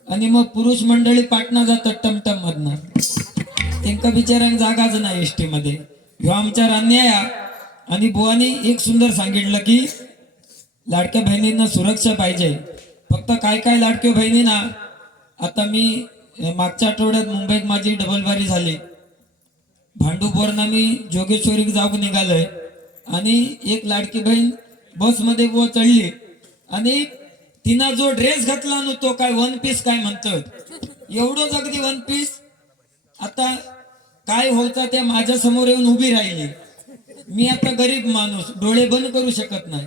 आणि मग पुरुष मंडळी पाटणा जातात टमटम मधनं. त्यांका बिचाऱ्यांना जागाच नाही एसटी मध्ये. ह्यो आमच्यावर अन्याय आहे. आणि बुवानी एक सुंदर सांगितलं की लाडक्या बहिणींना सुरक्षा पाहिजे. फक्त काय काय लाडक्या बहिणींना, आता मी मागच्या आठवड्यात मुंबईत माझी डबल बारी झाली. भांडूपवरनं मी जोगेश्वरीक जाऊक निघालोय आणि एक लाडकी बहीण बसमध्ये बुवा चढली आणि तिनं जो ड्रेस घातला ना तो काय वन पीस काय म्हणतात, एवढंच अगदी वन पीस. आता काय होता त्या माझ्या समोर येऊन उभी राहिली. मी आता गरीब माणूस डोळे बंद करू शकत नाही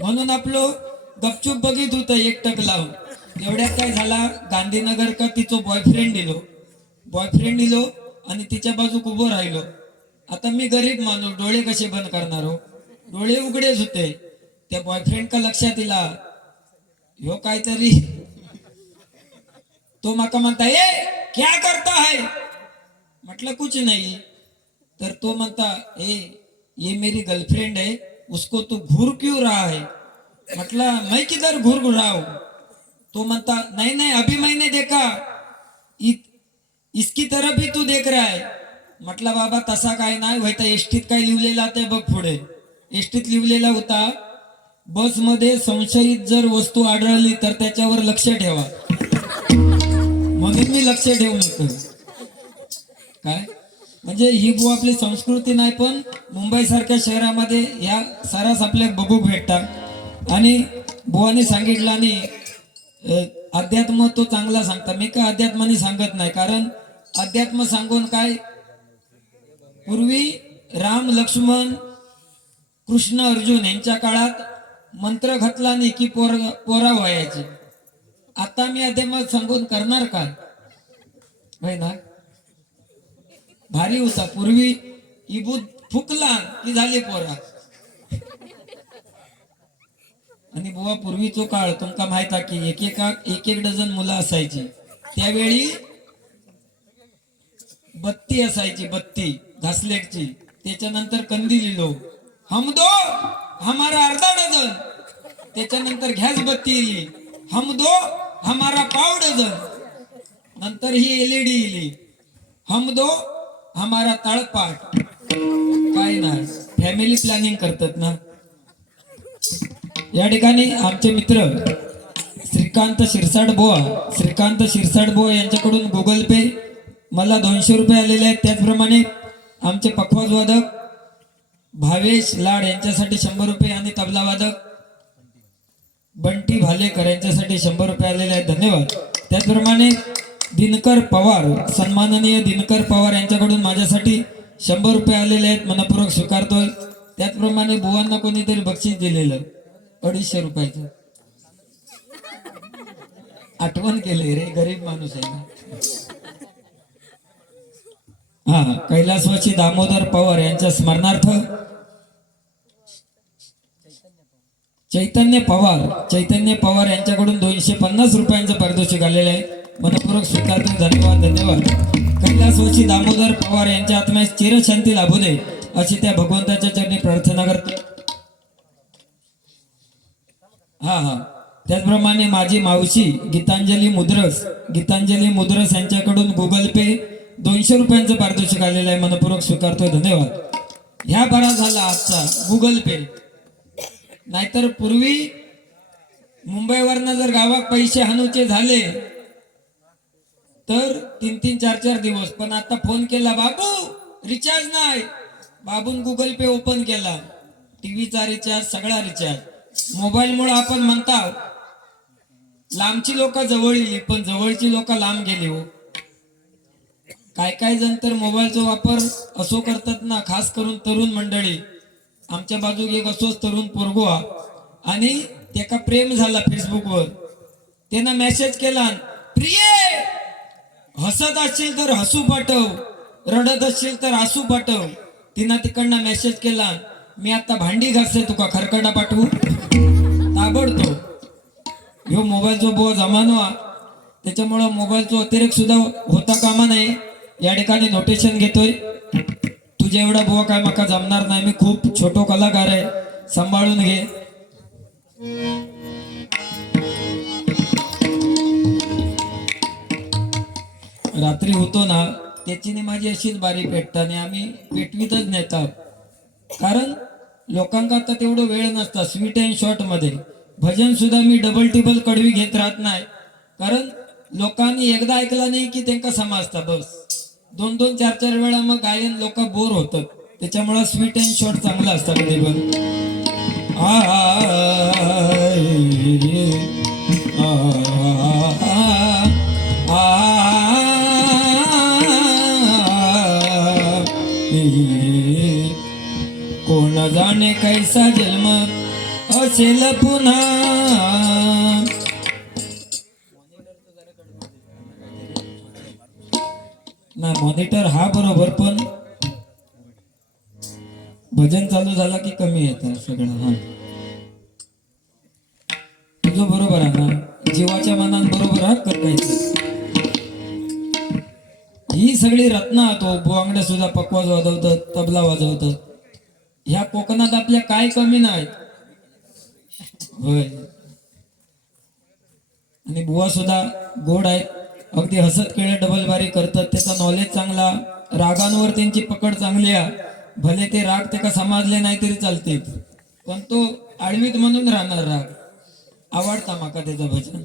म्हणून आपलं गपचूप बघित होतं एकटक लावून. एवढ्यात काय झाला, गांधीनगर का तिचं बॉयफ्रेंड दिलो आणि तिच्या बाजूक उभं राहिलो. आता मी गरीब माणूस डोळे कसे बंद करणार हो, डोळे उघडेच होते. त्या बॉयफ्रेंड का लक्षात इला ह्यो काहीतरी, तो माका म्हणता ए क्या करता है, म्हटलं कुछ नहीं. तर तो म्हणता ए ये मेरी गर्लफ्रेंड है उसको तू घूर क्यों रहा है, म्हटलं मैं किधर घूर रहा हूं. तो म्हणता नहीं नहीं अभी मैंने देखा इसकी तरफ ही तू देख रहा है. म्हटलं बाबा तसा काय नाही व्हायता. एसटीत काय लिहिलेला ते बघ पुढे. एसटीत लिहिलेला होता बसमध्ये संशयित जर वस्तू आढळली तर त्याच्यावर लक्ष ठेवा. म्हणून मी लक्ष ठेवून होतो. काय म्हणजे ही बुवा आपली संस्कृती नाही, पण मुंबई सारख्या शहरामध्ये या सारास आपल्याला बघू भेटतात. आणि बुवाने सांगितलं आणि अध्यात्म तो चांगला सांगता. मी काय अध्यात्माने सांगत नाही, कारण अध्यात्म सांगून काय, पूर्वी राम लक्ष्मण कृष्ण अर्जुन यांच्या काळात मंत्र घातला नाही की पोरा व्हायची. आता मी अध्यात्म सांगून करणार काय भाई ना. भारी होता पूर्वी, इबूद फुकला की झाले पोरा. आणि बुवा पूर्वीचो काळ तुमका माहित आहे की एक एक डझन मुलं असायची. त्यावेळी बत्ती असायची, बत्ती घासलेटची. त्याच्यानंतर कंदी लिहिलो हम दो हमारा अर्धा डझन. त्याच्यानंतर घॅस बत्ती इली हम दो हमारा पाव डझन. नंतर ही LED इली हम दो हमारा तळपाट. काय नाही, फॅमिली प्लॅनिंग करतात ना. या ठिकाणी आमचे मित्र श्रीकांत शिरसाट बुवा यांच्याकडून गुगल पे मला 200 रुपये आलेले आहेत. त्याचप्रमाणे आमचे पखवाज वादक भावेश लाड यांच्यासाठी 100 रुपये आणि तबला वादक बंटी भालेकर यांच्यासाठी 100 रुपये आलेले आहेत. धन्यवाद. त्याचप्रमाणे दिनकर पवार, सन्माननीय दिनकर पवार यांच्याकडून माझ्यासाठी 100 रुपये आलेले आहेत, मनपूर्वक स्वीकारतोय. त्याचप्रमाणे बुवांना कोणीतरी बक्षीस दिलेलं 250 रुपयाचं. आठवण केले रे, गरीब माणूस आहे ना. हा, कैलासवासी दामोदर पवार यांच्या स्मरणार्थ चैतन्य पवार यांच्याकडून 250 रुपयांचं पारितोषिक आलेलं आहे. मनपूर्वक स्वीकारतो. धन्यवाद. कैलासवासी दामोदर पवार यांच्या आत्म्यास चिरशांती लाभू दे. अशी त्या भगवंताच्या चरणी प्रार्थना करतो. हा त्याचप्रमाणे माझी मावशी गीतांजली मुद्रस यांच्याकडून गुगल पे 200 रुपयांचं पारितोषिक आलेलं आहे. मनपूर्वक स्वीकारतोय, धन्यवाद. ह्या बरा झाला आजचा गुगल पे. नाहीतर पूर्वी मुंबईवरनं जर गावात पैसे हाणूचे झाले तर 3-3, 4-4 दिवस. पण आता फोन केला, बाबू रिचार्ज नाही, बाबून गुगल पे ओपन केला, टीव्हीचा रिचार्ज, सगळा रिचार्ज. मोबाईलमुळे आपण म्हणता लांबची लोक जवळ येली, पण जवळची लोक लांब गेली. हो, काय जण तर मोबाईलचा वापर असो करतात ना, खास करून तरुण मंडळी. आमच्या बाजूक एक असोच तरुण पोरगो आणि त्याका प्रेम झाला फेसबुकवर. त्यानं मेसेज केला, प्रिय हसत असशील तर हसू पाठव, रडत असशील तर आसू पाठव. तिनं तिकडनं मेसेज केला, मी आता भांडी घासते, तुका खरकटा पाठवू. ताबडतो ह्यो मोबाईलचा बुवा जमानो, त्याच्यामुळं मोबाईलचा अतिरेक सुद्धा होता कामा नये. या ठिकाणी नोटेशन घेतोय, तुझ्या एवढा बुवा काय माका जमणार नाही, मी खूप छोटो कलाकार आहे, सांभाळून घे. रात्री होतो ना त्याची माझी अशीच बारी पेटताने आम्ही पेटवीतच नेतात. कारण लोकांना आता तेवढं वेळ नसता. स्वीट अँड शॉर्ट मध्ये भजन सुद्धा मी डबल टिबल कडवी घेत राहत नाही. कारण लोकांनी एकदा ऐकलं नाही की त्यांना समजता. बस 2-2, 4-4 वेळा मग गायन लोक बोर होतात. त्याच्यामुळे स्वीट अँड शॉर्ट चांगला असतं कधी पण. कोण जाणे कैसा जन्म असेल पुन्हा. नाही मॉनिटर हा बरोबर, पण भजन चालू झाला की कमी येतं सगळं. हा तुझं बरोबर आहे ना, जीवाच्या मनात बरोबर हा करायचं. ही सगळी रत्न तो बुवांगडे सुद्धा पकवाज वाजवतात, तबला वाजवतात. ह्या कोकणात आपल्या काय कमी नाही. होय, आणि बुवा सुद्धा गोड आहेत, अगदी हसत खेळत डबल बारी करतात. त्याचा नॉलेज चांगला, रागांवर त्यांची पकड चांगली आहे. भले ते राग त्याका समजले नाही तरी चालते, पण तो आडवीत म्हणून राहणार राग. आवडता माका त्याचं भजन.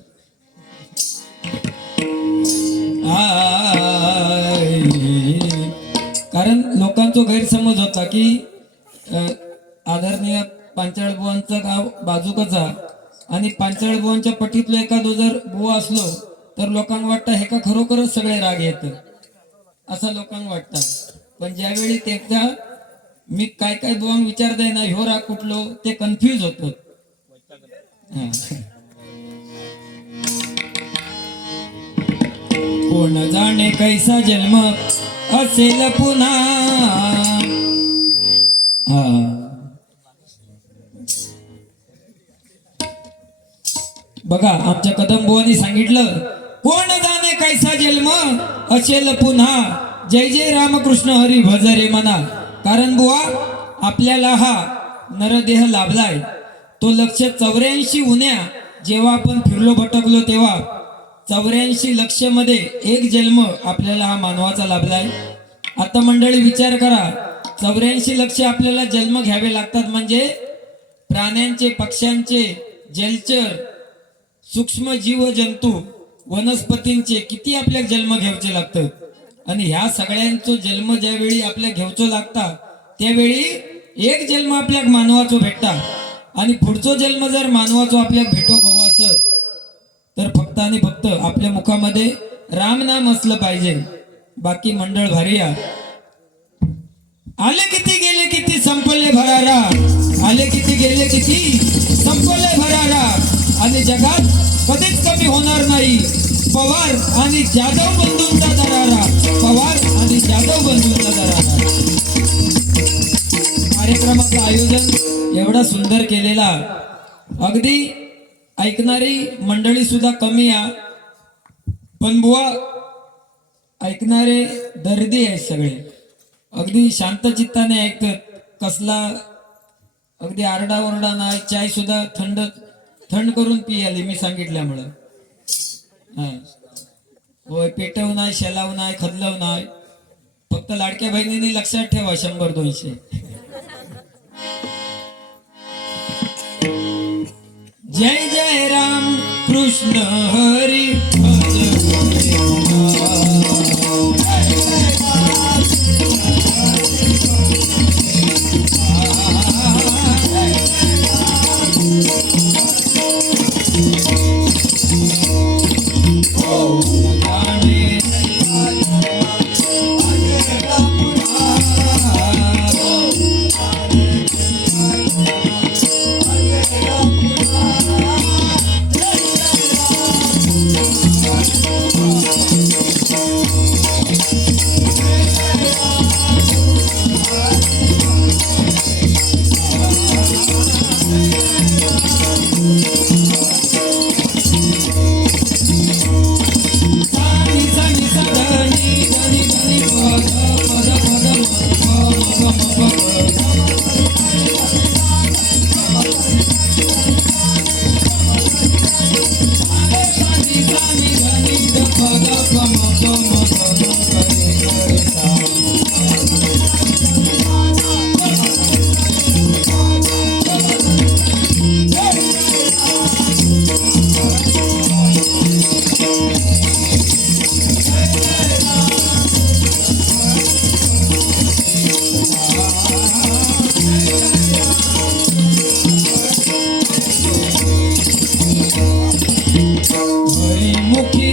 कारण लोकांचा गैरसमज होता की आदरणीय पांचाळ बुवांचं गाव बाजूकचा आणि पांचाळ बुवांच्या पटीतलो एखादो जर बुवा असलो तर लोकांना वाटतं हे का खरोखरच सगळे राग येत असं लोकांना वाटतं. पण ज्यावेळी त्याचा मी काय बुवांग विचारताय ना ह्यो राग कुठलो ते कन्फ्युज होत. कोण जाणे कैसा जन्म असेल पुन्हा. बघा आमच्या कदम बुवांनी सांगितलं, कोण जाणे कैसा जन्म असेल पुन्हा. जय जय रामकृष्ण हरी भज रे मना. कारण बुवा आपल्याला हा नरदेह लाभलाय तो 184 उन्या जेव्हा आपण फिरलो भटकलो तेव्हा 84 लक्ष मध्ये एक जन्म आपल्याला हा मानवाचा लाभलाय. आता मंडळी विचार करा, 84 लक्ष आपल्याला जन्म घ्यावे लागतात म्हणजे प्राण्यांचे, पक्ष्यांचे, जलचर, सूक्ष्म जीव जंतू, वनस्पतींचे किती आपल्याला जन्म घ्यायचे लागतात. आणि ह्या सगळ्यांचा जन्म ज्यावेळी आपल्या घ्यायचो लागता त्यावेळी एक जन्म आपल्या मानवाचो भेटता. आणि पुढचो जन्म जर मानवाचो आपल्याला भेटो हवा असत तर फक्त आणि फक्त आपल्या मुखामध्ये राम नाम असलं पाहिजे. बाकी मंडळ भारी आले किती गेले किती संपले भरारा. आले किती गेले किती संपले भरारा. आणि जगात कधीच कमी होणार नाही पवार आणि जाधव बंधूंचा दरारा. पवार आणि जाधव बंधूंचा दरारा. कार्यक्रमाचं आयोजन एवढा सुंदर केलेला, अगदी ऐकणारी मंडळी सुद्धा कमी आहे पण बुवा ऐकणारे दर्दी आहेत सगळे. अगदी शांत चित्ताने ऐकतात. कसला अगदी आरडाओरडा नाही. चाय सुद्धा थंड थंड करून पियाली मी सांगितल्यामुळं. हा होय, पेटव नाही, शेलाव नाही, खदलव नाही. फक्त लाडक्या बहिणीने लक्षात ठेवा 100-200. जय जय राम कृष्ण हरी भज हरिमुखी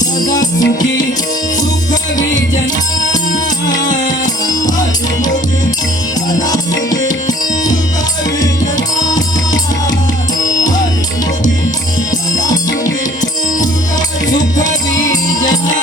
सदा सुखी सुख विजना. हरिमुखी सदा सुखी सुख विजना. हरिमुखी सदा सुखी सुख विजना.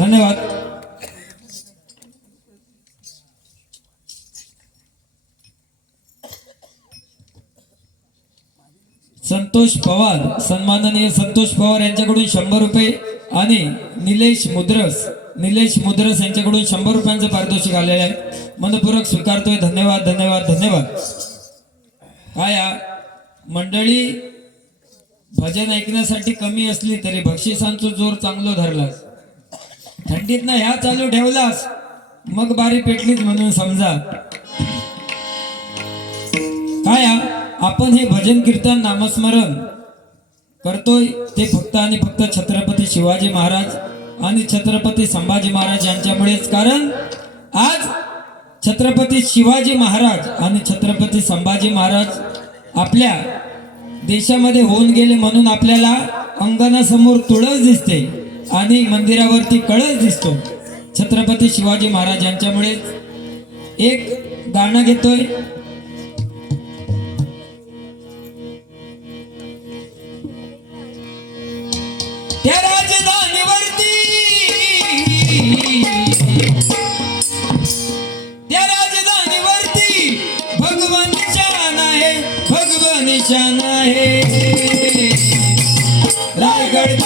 धन्यवाद. संतोष पवार, सन्माननीय संतोष पवार यांच्याकडून 100 रुपये आणि निलेश मुद्रस यांच्याकडून 100 रुपयांचं पारितोषिक आलेलं आहे. मनपूर्वक स्वीकारतोय. धन्यवाद धन्यवाद धन्यवाद. काय मंडळी भजन ऐकण्यासाठी कमी असली तरी बक्षिसांचा जोर चांगलो धरलास, थंडीत ना ह्या चालू ठेवलास मग बारी पेटलीच म्हणून समजा. काय आपण हे भजन कीर्तन नामस्मरण करतोय ते फक्त आणि फक्त छत्रपती शिवाजी महाराज आणि छत्रपती संभाजी महाराज यांच्यामुळेच. कारण आज छत्रपती शिवाजी महाराज आणि छत्रपती संभाजी महाराज आपल्या देशामध्ये होऊन गेले म्हणून आपल्याला अंगणासमोर तुळस दिसते आणि मंदिरावरती कळस दिसतो. छत्रपती शिवाजी महाराज यांच्यामुळे एक गाणं घेतोय. त्या राजधानीवरती भगवान निशान आहे, भगवान निशान आहे. रायगड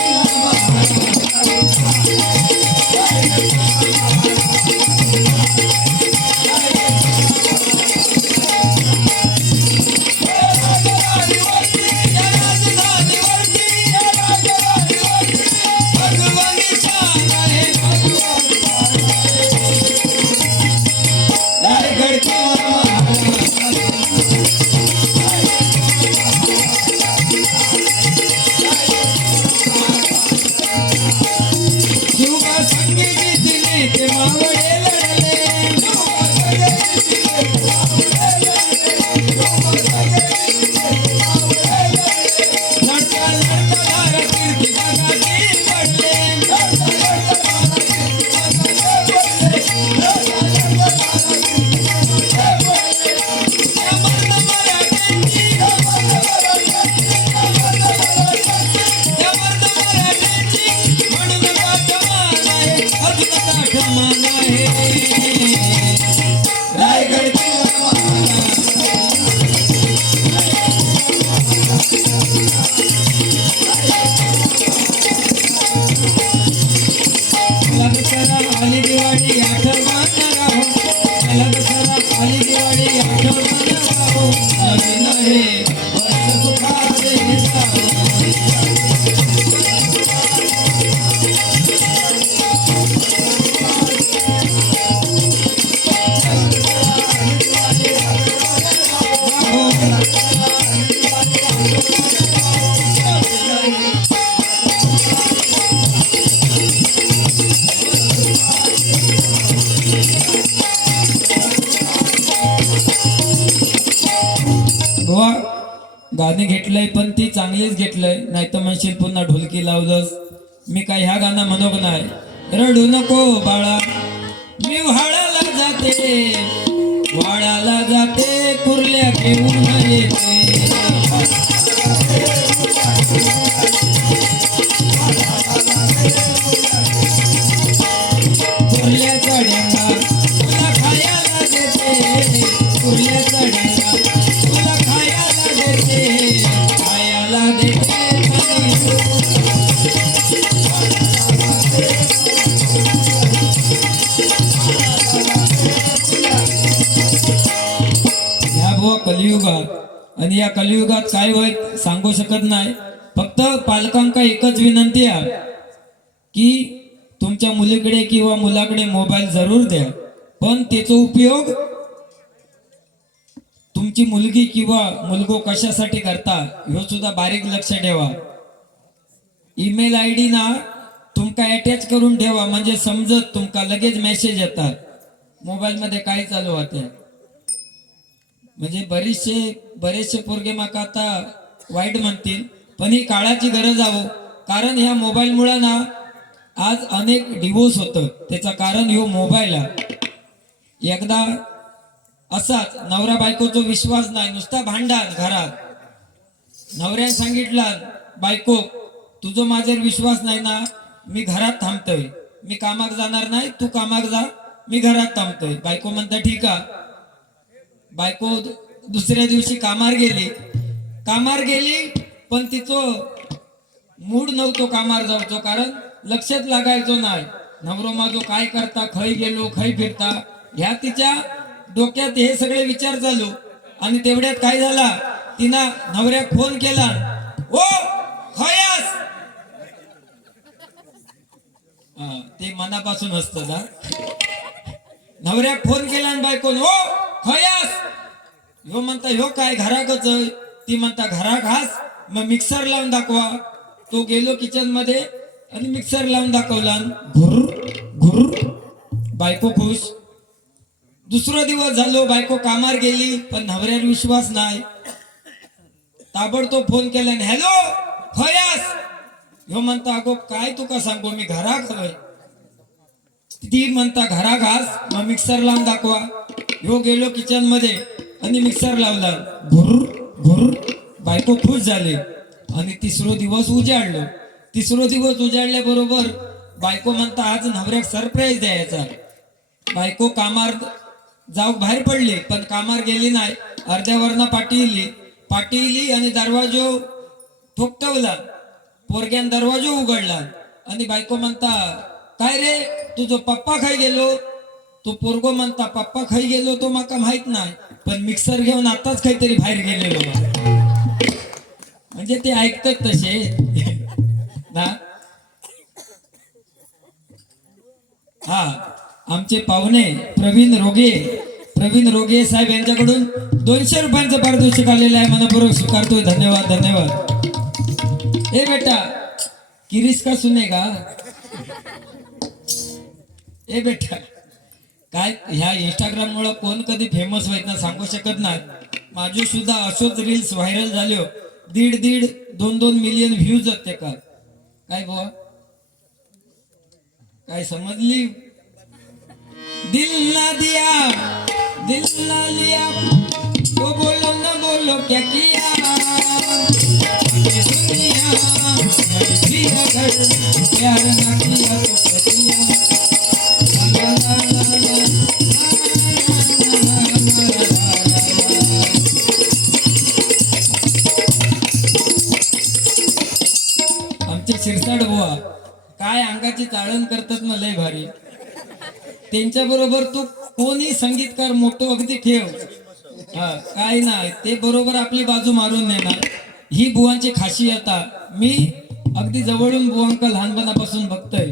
आली दिवाळी आठवण राहो, मला दसरा आली दिवाळी आठवण राहो. नवीन आहे वर्ष सुखाचे सावो. गोवा गाणे घेतलंय पण ती चांगलीच घेतलंय, नाही तर म्हणशील पुन्हा ढोलकी लावलंस. मी काय ह्या गाणं म्हणूक नाही. रडू नको बाळा मी व्हाळाला जाते, वाळाला जाते कुर्ल्या घेऊन येते. कुर्ल्या चढ्यांना तुला खायला देते, कुर्ल्या चढ्यांना तुला खायला देते, खायला देते. ह्या बुवा कलियुगात आणि या कलियुगात काय होय सांगू शकत नाही. फक्त पालकांका एकच विनंती आहे की तुमच्या मुलीकडे किंवा मुलाकडे मोबाईल जरूर द्या, पण त्याचा उपयोग तुमची मुलगी किंवा मुलगो कशासाठी करता ह्यो सुद्धा बारीक लक्ष ठेवा. ईमेल ID ना तुमका अटॅच करून ठेवा, म्हणजे समजत तुमका लगेच मेसेज येतात मोबाईल मध्ये काय चालू होते. म्हणजे बरेचसे पोरगे माका आता वाईट म्हणतील, पण ही काळाची गरज आहे. कारण ह्या मोबाईल मुळे ना आज अनेक डिवोर्स होतं, त्याचं कारण ह्यो मोबाईल आहे. एकदा असाच नवरा बायकोचा विश्वास नाही, नुसता भांडण घरात. नवऱ्याने सांगितलं बायको तुझं माझ्यावर विश्वास नाही ना, मी घरात थांबतोय, मी कामाक जाणार नाही, तू कामाक जा, मी घरात थांबतोय. बायको म्हणता ठीक आहे. बायको दुसऱ्या दिवशी कामार गेली पण तिचं मूड नव्हतो कामार जाऊचो, कारण लक्षात लागायचो नाही नवरो माझो काय करता, खय गेलो, खय फिरता, ह्या तिच्या डोक्यात हे सगळे विचार चालू. आणि तेवढ्यात काय झाला तिनं नवऱ्याक फोन केला, ओ खयास. ते मनापासून असतं ना. नवऱ्याक फोन केला आणि बायकोन, ओ खयास. ह्यो म्हणता ह्यो काय घराकच. ती म्हणता घराक हास, मग मिक्सर लावून दाखवा. तो गेलो किचन मध्ये आणि मिक्सर लावून दाखवला. घुर घुर. बायको खुश. दुसरा दिवस झालो, बायको कामार गेली, पण नवऱ्यावर विश्वास नाही. ताबडतोब फोन केला, हॅलो खयास. ह्यो म्हणता अगो काय तुका सांगू मी घराक हवय. ती म्हणता घराक हास, मग मिक्सर लावून दाखवा. ह्यो गेलो किचन मध्ये आणि मिक्सर लावला. घुर घुर. बायको खुश झाली आणि तिसरो दिवस उजाडलो. तिसरो दिवस उजाडल्याबरोबर बायको म्हणता आज नवऱ्याक सरप्राईज द्यायचा. बायको कामार जाऊक बाहेर पडली, पण कामार गेली नाही. अर्ध्यावरनं पाठी इली आणि दरवाजो ठोकटवला. पोरग्यान दरवाजो उघडला आणि बायको म्हणता काय रे तुझो पप्पा खाई गेलो. तो पोरगो म्हणता पप्पा खाई गेलो तो माका माहित नाही, पण मिक्सर घेऊन आताच काहीतरी बाहेर गेलेलो. म्हणजे ते ऐकतात तसे ना. हा आमचे पाहुणे प्रवीण रोगे साहेब यांच्याकडून 200 रुपयांचं पारितोषिक आलेलं आहे. मनपूर्वक स्वीकारतोय. धन्यवाद धन्यवाद. ए बेटा किरीस का सुनेगा. ए बेटा काय ह्या इंस्टाग्राम मुळे कोण कधी फेमस व्हायचं ना सांगू शकत नाही. माझे सुद्धा अशोच रील्स व्हायरल झाले. 1.5-2 मिलियन व्ह्यूज आहेत ते का काय बुवा काय समजली. दिल ना लिया वो बोलो ना बोलो क्या किया. ये दुनिया मैं भी अगर प्यार ना किया तो किया. ला ला ला ला आमचे शिरसाड बुवा काय अंगाची चाळण करतात ना लय भारी. त्यांच्या बरोबर तू कोणी संगीतकार मोठो अगदी ठेव, काय नाही ते बरोबर आपली बाजू मारून नेणार. ही बुवांची खासियत. मी अगदी जवळून बुवांका लहानपणापासून बघतोय.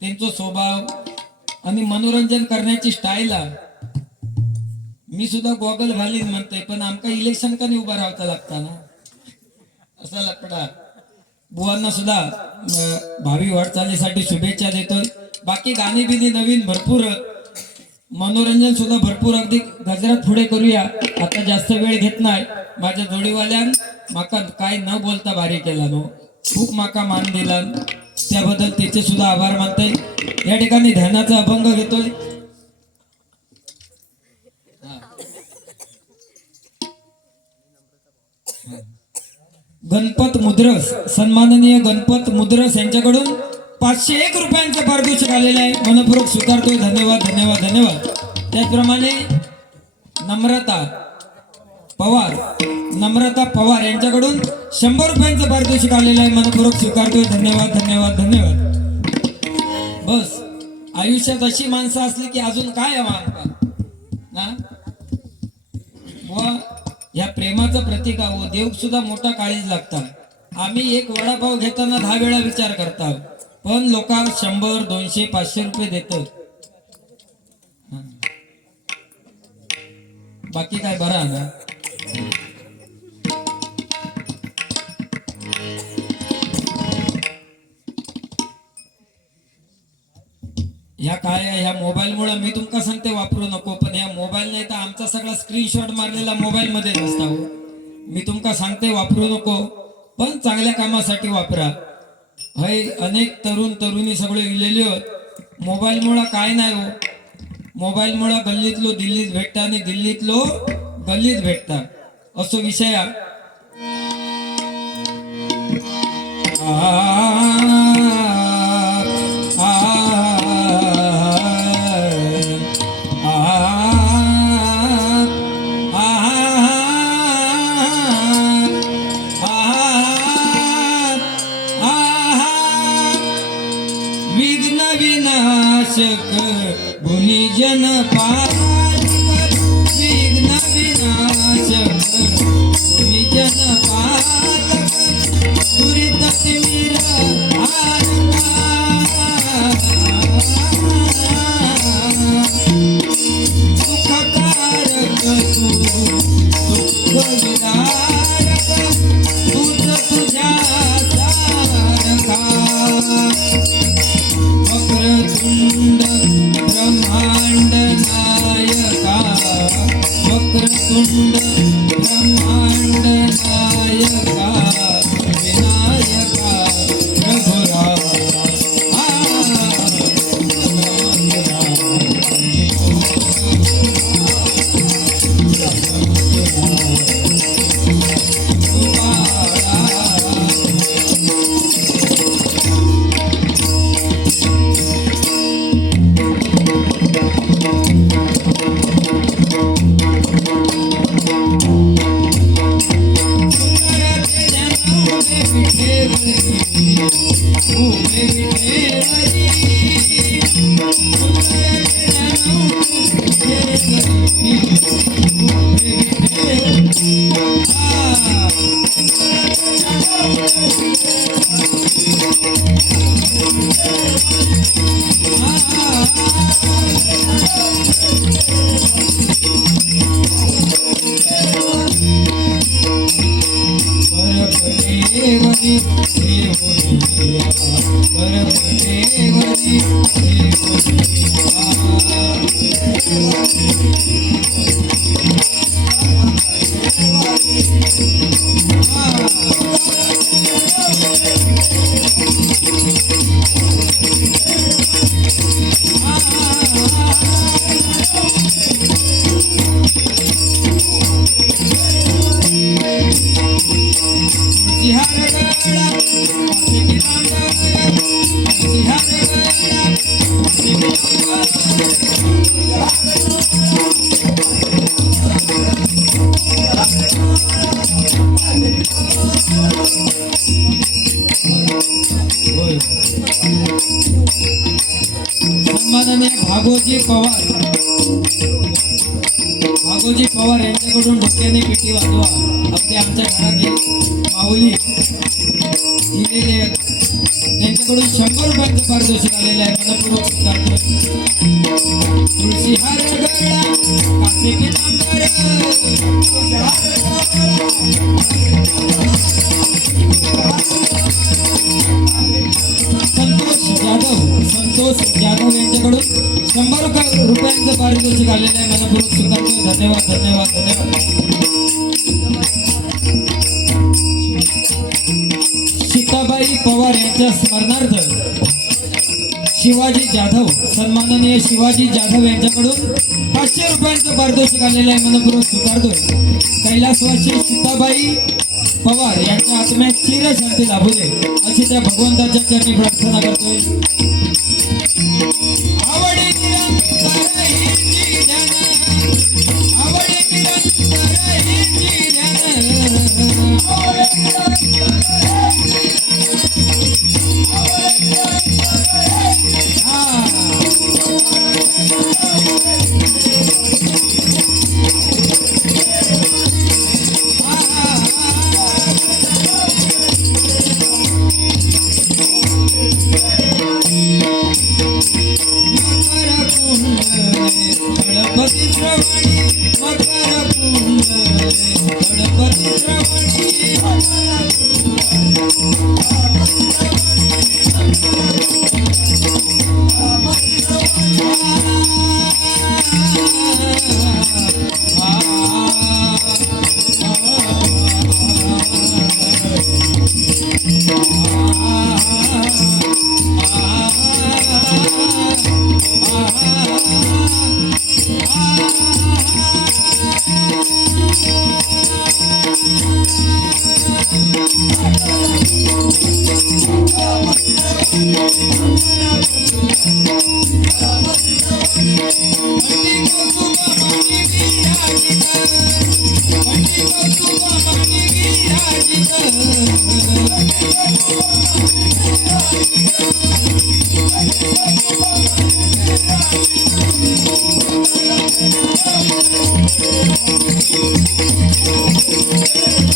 त्यांचा स्वभाव आणि मनोरंजन करण्याची स्टाईल. मी सुद्धा गॉगल घालीन म्हणतोय, पण आमका इलेक्शन का नाही उभा राहावं लागता ना असा लपडा. बुवांना सुद्धा भावी वाटचालीसाठी शुभेच्छा देतोय. बाकी गाणी बिनी नवीन भरपूर, मनोरंजन सुद्धा भरपूर. अगदी गजरात पुढे करूया. आता जास्त वेळ घेत नाही. माझ्या जोडीवाल्यान माका काय न बोलता भारी केला नो. खूप माका मान दिला, त्याबद्दल त्याचे सुद्धा आभार मानतोय. या ठिकाणी ध्यानाचा अभंग घेतोय. गणपत मुद्रस, सन्माननीय गणपत मुद्रस यांच्याकडून 501 रुपयांचं पारितोषिक आलेलं आहे. मनपूर्वक स्वीकारतोय. धन्यवाद धन्यवाद धन्यवाद. त्याचप्रमाणे नम्रता पवार यांच्याकडून 100 रुपयांचं पारितोषिक आलेलं आहे. मनपूर्वक स्वीकारतोय. धन्यवाद धन्यवाद धन्यवाद. बस आयुष्यात अशी माणसं असली की अजून काय हवं ना. व या प्रेमाचं प्रतीक आहे. देव सुद्धा मोठा काळीज लागतात. आम्ही एक वडापाव घेताना 10 वेळा विचार करता, पण लोक 100, 200, 500 रुपये देतात. बाकी काय बरं ना. ह्या काय ह्या मोबाईल मुळे मी तुमका सांगते वापरू नको, पण ह्या मोबाईल नाही तर आमचा सगळा स्क्रीनशॉट मारलेला मोबाईल मध्ये नसता. मी तुमका सांगते वापरू नको, पण चांगल्या कामासाठी वापरा. हय अनेक तरुण तरुणी सगळे इलेले होत. मोबाईल मुळे काय नाही हो. मोबाईल मुळे गल्लीतलो दिल्लीत भेटता आणि दिल्लीतलो गल्लीत भेटता असो विषय. विघ्न विनाशक गुणीजन पालक, विघ्न विनाशक भूमी जन पालक दुरित तिमिर सुखकारक तू दुःख विदारक तूच तुझ्या सारखा वक्रतुंड ब्रह्मांड नायका वक्रतुंड ब्रह्मांड नायका विनायका प्रभुरामा सन्माननीय भागोजी पवार यांच्याकडून डोक्याने पेटी वाजवा अगदी आमच्या घरातली माऊली दिलेले त्यांच्याकडून 100 रुपयांचं पारितोषिक आलेलं आहे मनपूर्वक स्वीकारतो तुळशी हार गळा कासे पितांबर संतोष जाधव यांच्याकडून 100 रुपयांचं पारितोषिक आलेलं आहे मनपूर्वक स्वीकारतो धन्यवाद धन्यवाद धन्यवाद सीताबाई पवार यांच्या स्मरणार्थ शिवाजी जाधव सन्माननीय शिवाजी जाधव यांच्याकडून 500 रुपयांचं पारितोषिक आलेलं आहे मनपूर्वक स्वीकारतोय कैलासवासी सीताबाई पवार यांच्या आत्म्यात चिर शांती लाभू दे अशी त्या भगवंताच्या चरणी प्रार्थना करतोय आवडी निरंतर हिची ध्यान आवडी निरंतर हिची ध्यान गणपती श्रवणी मकर कुंडले गणपती श्रवणी Thank you.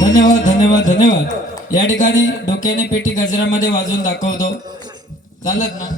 धन्यवाद धन्यवाद धन्यवाद. या ठिकाणी डोक्याने पेटी गजरामध्ये वाजवून दाखवतो. चालत ना.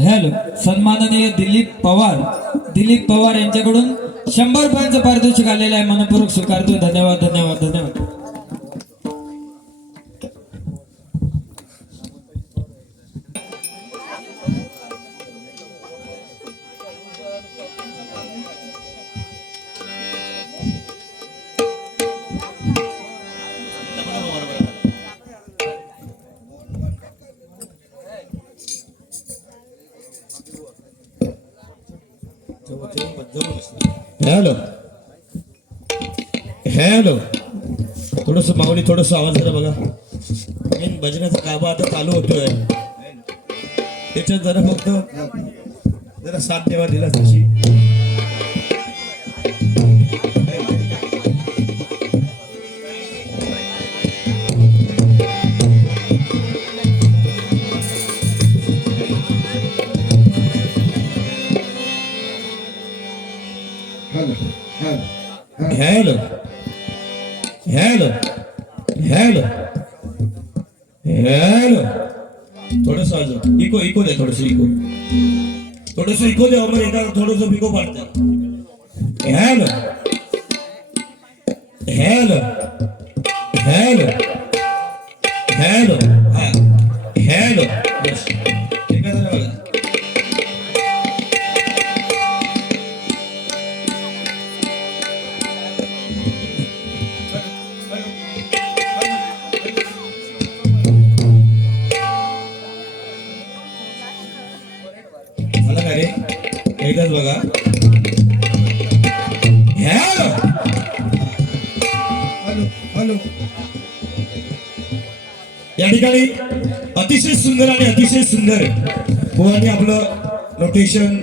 हॅलो. सन्माननीय दिलीप पवार यांच्याकडून 100 रुपयांचं पारितोषिक आलेलं आहे. मनपूर्वक स्वीकारतो. धन्यवाद धन्यवाद धन्यवाद. Hello hello. थोडस माऊली थोडस आवाज जरा बघा. मेन भजनाचा काबा आता चालू होतोय. त्याच्यात जरा फक्त जरा साथ देवा दिला तशी. Hello hello hello hello. थोडस इको इको दे. थोडस इको दे. अमर एका थोडस इको पाडतात. Hello hello hello hello. हा हॅलो. बस एका जरा बघा. एकदाच बघा. Hello hello hello. या ठिकाणी अतिशय सुंदर आणि अतिशय सुंदर बुवांनी आपलं नोटेशन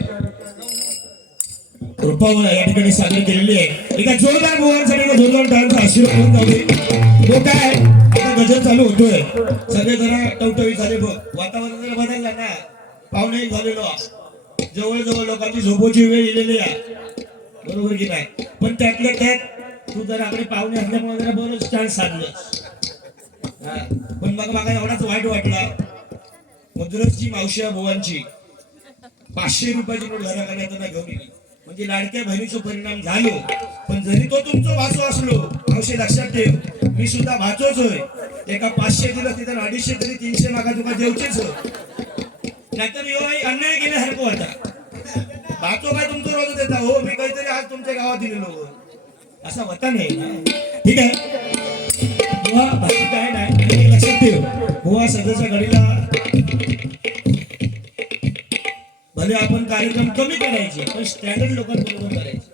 रूपावर या ठिकाणी सादर केलेली आहे. एका जोरदार बुवांसाठी एका जोरदार टाळ्यांचा आशीर्वाद करून जाऊ दे. हो काय आता गजर चालू होतोय, सगळे जरा टवटवी झाले बघ, वातावरण जरा बदललं ना, पाहुणे झालेलो, जवळजवळ लोकांची झोपोची वेळ दिलेली आहे, बरोबर की नाही. पण त्यातल्या त्यात तू जरा आपले पाहुणे असल्यामुळे जरा बरंच चान्स साधलं. पण मग मला एवढाच वाईट वाटला, मद्रासची मावशी बुवांची 500 रुपयाची नोट घराकडे घेऊन गेली. म्हणजे लाडक्या बहिणीचा परिणाम झालो. पण जरी तो तुमचा भाचो असलो, मावशी लक्षात ठेव, मी सुद्धा भाचोच होय. एका 500 दिलं तिथं 250 तरी 300 मागा तुका देवचेच होय. नाहीतर अन्याय केल्यासारखं होता. भाचो काय तुमचं रोज देता हो, मी काहीतरी आज तुमच्या गावात दिलेलो असा होता नाही ना. ठीक आहे बुवा, बाकी काय नाही. आणि लक्षात ठेव बुवा, सध्याच्या घडीला भले आपण कार्यक्रम कमी करायचे पण स्टँडर्ड लोकांबरोबर करायचे.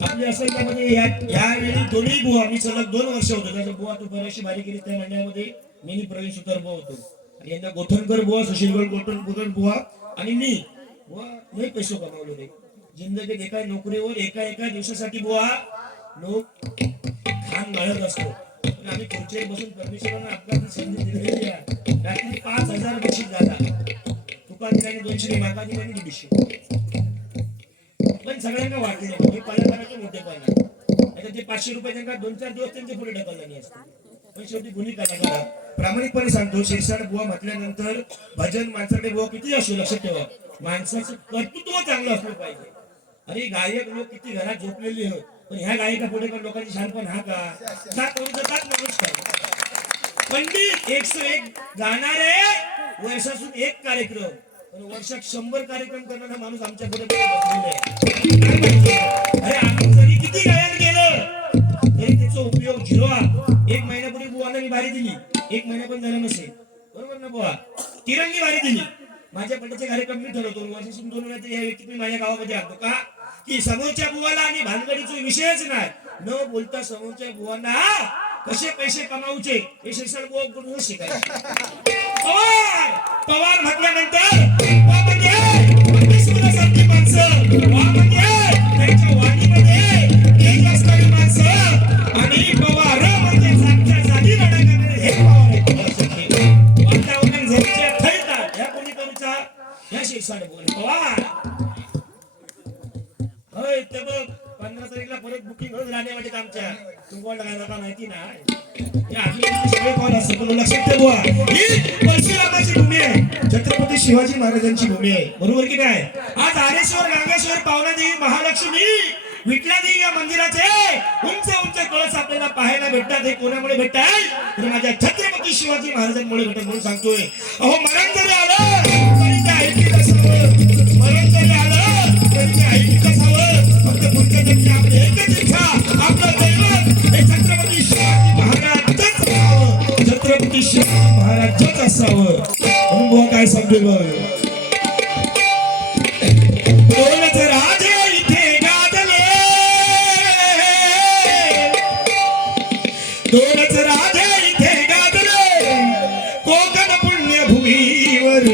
आपली असेल त्यामध्ये यावेळी दोन्ही बुवा, मी सलग 2 वर्ष होतो त्याच्या बुवा तू बऱ्याचशी बारी केली त्या म्हणण्यामध्ये मी प्रवीण सुतार बुवा होतो. आणि यांना गोठणकर बुवा, सुशीलगड गोठणकर बुवा आणि मी बुवा लय पैसे कमावले रे जिंदगीत. एका नोकरीवर एका दिवसासाठी बुवा लोक खान घालत असतो. पण आम्ही खुर्चीवर बसून परमेश्वरांना आपल्याला संधी दिलेली आहे. रात्री 5,000 बक्षीस झाला. तुकांनी 200 माका दिली आणि 200 पण सगळ्यांना वाटले हे कलाकाराचे मोठे पाहिजे. ते 500 रुपये त्यांना 2-4 दिवस त्यांचे पुढे ढकलले असते. पण शेवटी गुन्हे कलाकार प्रामाणिकपणे सांगतो, शिरसाट बुवा म्हटल्यानंतर भजन माणसाकडे बुवा किती असो, लक्षात ठेवा माणसाचं कर्तृत्व चांगलं असलं पाहिजे. अरे गायक लोक किती घरात झोपलेले होत, पण ह्या गायका पुढे पण लोकांची शानपण हा का माणूस काय. पंडित 101 गाणारे वर्षातून 1 कार्यक्रम, पण वर्षात 100 कार्यक्रम करणारा माणूस आमच्या पुढे अरे आम्ही जरी किती गायन केलं तरी त्याचा उपयोग 0. 1 महिन्यापूर्वी बुवाला मी बारी दिली, 1 महिना पण झाला नसेल, बरोबर ना बुवा. तिरंगी बारी दिली. माझ्या पंडितचे कार्यक्रम मी ठरवतो, वर्षातून 2 वेळा या व्यक्ती मी माझ्या गावामध्ये आणतो का की समोरच्या बुवाला आणि भानगडीचा विषयच नाही. न बोलता समोरच्या बुवांना कसे पैसे कमावचे हे शिक्षण बुवाकडून शिकायचे. पवार म्हटल्यानंतर सारखी माणसं, त्यांच्या वाणीमध्ये तेज असणारी माणसं आणि पवार म्हणजे जागच्या जागी लढा करणारे हे पवार. वातावरण झडच्या थैतात ह्या कोणी करूचा ह्या शिक्षण पवार होय. ते बघ 15 तारीखला परत बुकिंग होत राहणे म्हणजे आमच्या तुम्हाला काय नका माहिती नाही. सगळे कॉल असतात पण लक्षात ठेवा ही परशुरामाची भूमी आहे, छत्रपती शिवाजी महाराजांची भूमी आहे, बरोबर की नाही. आज आरेश्वर, गांगेश्वर, पावनादेवी, महालक्ष्मी, विठलादेवी या मंदिराचे उंच उंच कळस आपल्याला पाहायला भेटतात. हे कोणामुळे भेटतात तर माझ्या छत्रपती शिवाजी महाराजांमुळे भेटतात म्हणून सांगतोय. अहो मरण जरी आलं तरी ते ऐकत असावं, मरण जरी आलं तरी ते ऐकत असावं. फक्त पुढच्या जन्मी आपली एकच इच्छा, आपलं दैवत हे छत्रपती शिवाजी महाराजच असावं, छत्रपती शिवाजी महाराजच असावं. म्हणून बुवा काय सांगतोय बघ, दोनच राजे इथे गाजले, दोनच राजे इथे गाजले कोकण पुण्यभूमीवर.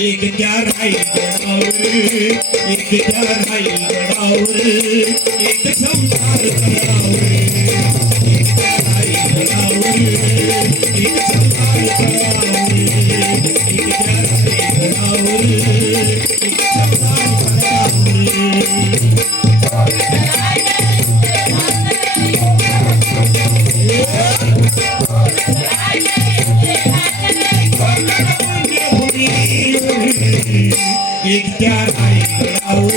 एक त्या रायगडावर, एक त्या रायगडावर, एक संसार तळावर, एक त्या रायगडावर, एक संसार तळावर, एक त्या रायगडावर, एक संसार एक त्या रायगडावर,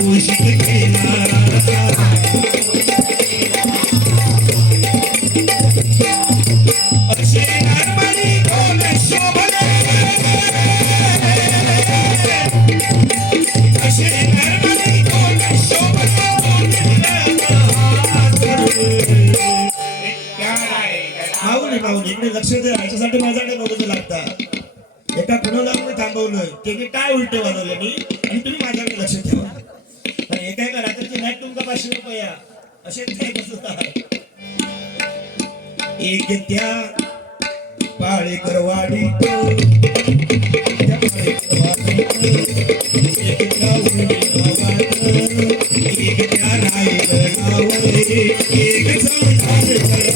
घोषित केला. लक्ष द्या, याच्यासाठी माझ्याकडे बघू लागतात. एका कुणाला मी थांबवलंय, त्याने काय उलटे वाजवले आणि तुम्ही माझ्याकडे लक्ष ठेवा. आणि एका रात्रीची मॅच तुमका 500 रुपये असे काय बसत. एक त्या पाळेकरवाडी त्या पाळेकरवाडी एक त्या उलटी गावात एक त्या रायगडावर एक संसार एक त्या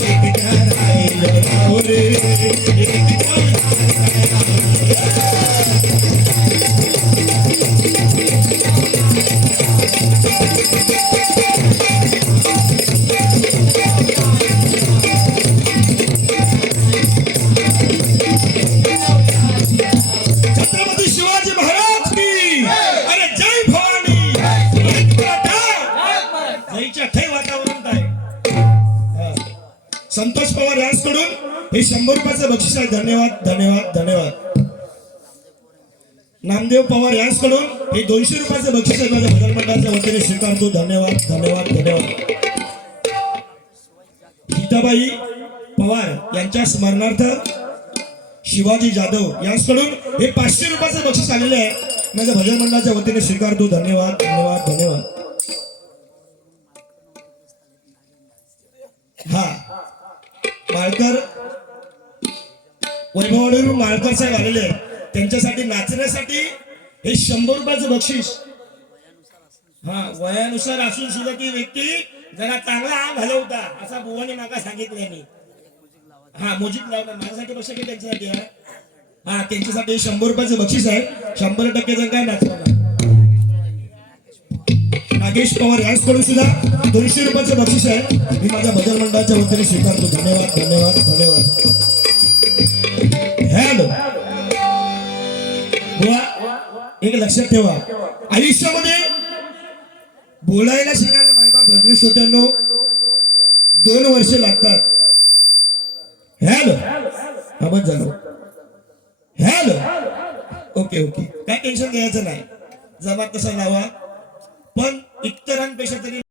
रायगडावर एक त्या रायगडावर एक छत्रपती शिवाजी महाराज की अरे जय भवानी जयच्या थे वातावरण आहे. संतोष पवार यांच्याकडून हे 100 रुपयाचं बक्षीस आहे. धन्यवाद धन्यवाद धन्यवाद. नामदेव पवार यांच्याकडून हे 200 रुपयाचं बक्षीस आहे. माझ्या भजन मंडळाच्या वतीने स्वीकारतो. धन्यवाद धन्यवाद धन्यवाद. गीताबाई पवार यांच्या स्मरणार्थ शिवाजी जाधव यांच्याकडून हे 500 रुपयाचं बक्षीस आलेले आहे. माझ्या भजन मंडळाच्या वतीने स्वीकारतो. धन्यवाद धन्यवाद धन्यवाद. हा माळकर वैभववाडीवरून माळकर साहेब आलेले आहेत. त्यांच्यासाठी नाचण्यासाठी हे 100 रुपयाचं बक्षीस. हा वयानुसार असून सुद्धा ती व्यक्ती जरा चांगला घालवता असा बुवाने मागा सांगितलंय मी. हा मोजिक लावला माझ्यासाठी बक्षीस आहे त्यांच्यासाठी. हा त्यांच्यासाठी 100 रुपयाचं बक्षीस आहे. 100% जण काय नाचवणार. नागेश पवार यांच्याकडून सुद्धा 200 रुपयाचं बक्षीस आहे. मी माझ्या भजन मंडळाच्या वतीने स्वीकारतो. धन्यवाद धन्यवाद धन्यवाद. हॅलो बुवा एक लक्षात ठेवा, आयुष्यामध्ये बोलायला शिकायला माहिती भजनी श्रोत्यांनो 2 वर्ष लागतात. हॅलो आवाज झालो. हॅलो ओके ओके काय टेन्शन घ्यायचं नाही. जमा तसा लावा पण इतरांपेक्षा तरी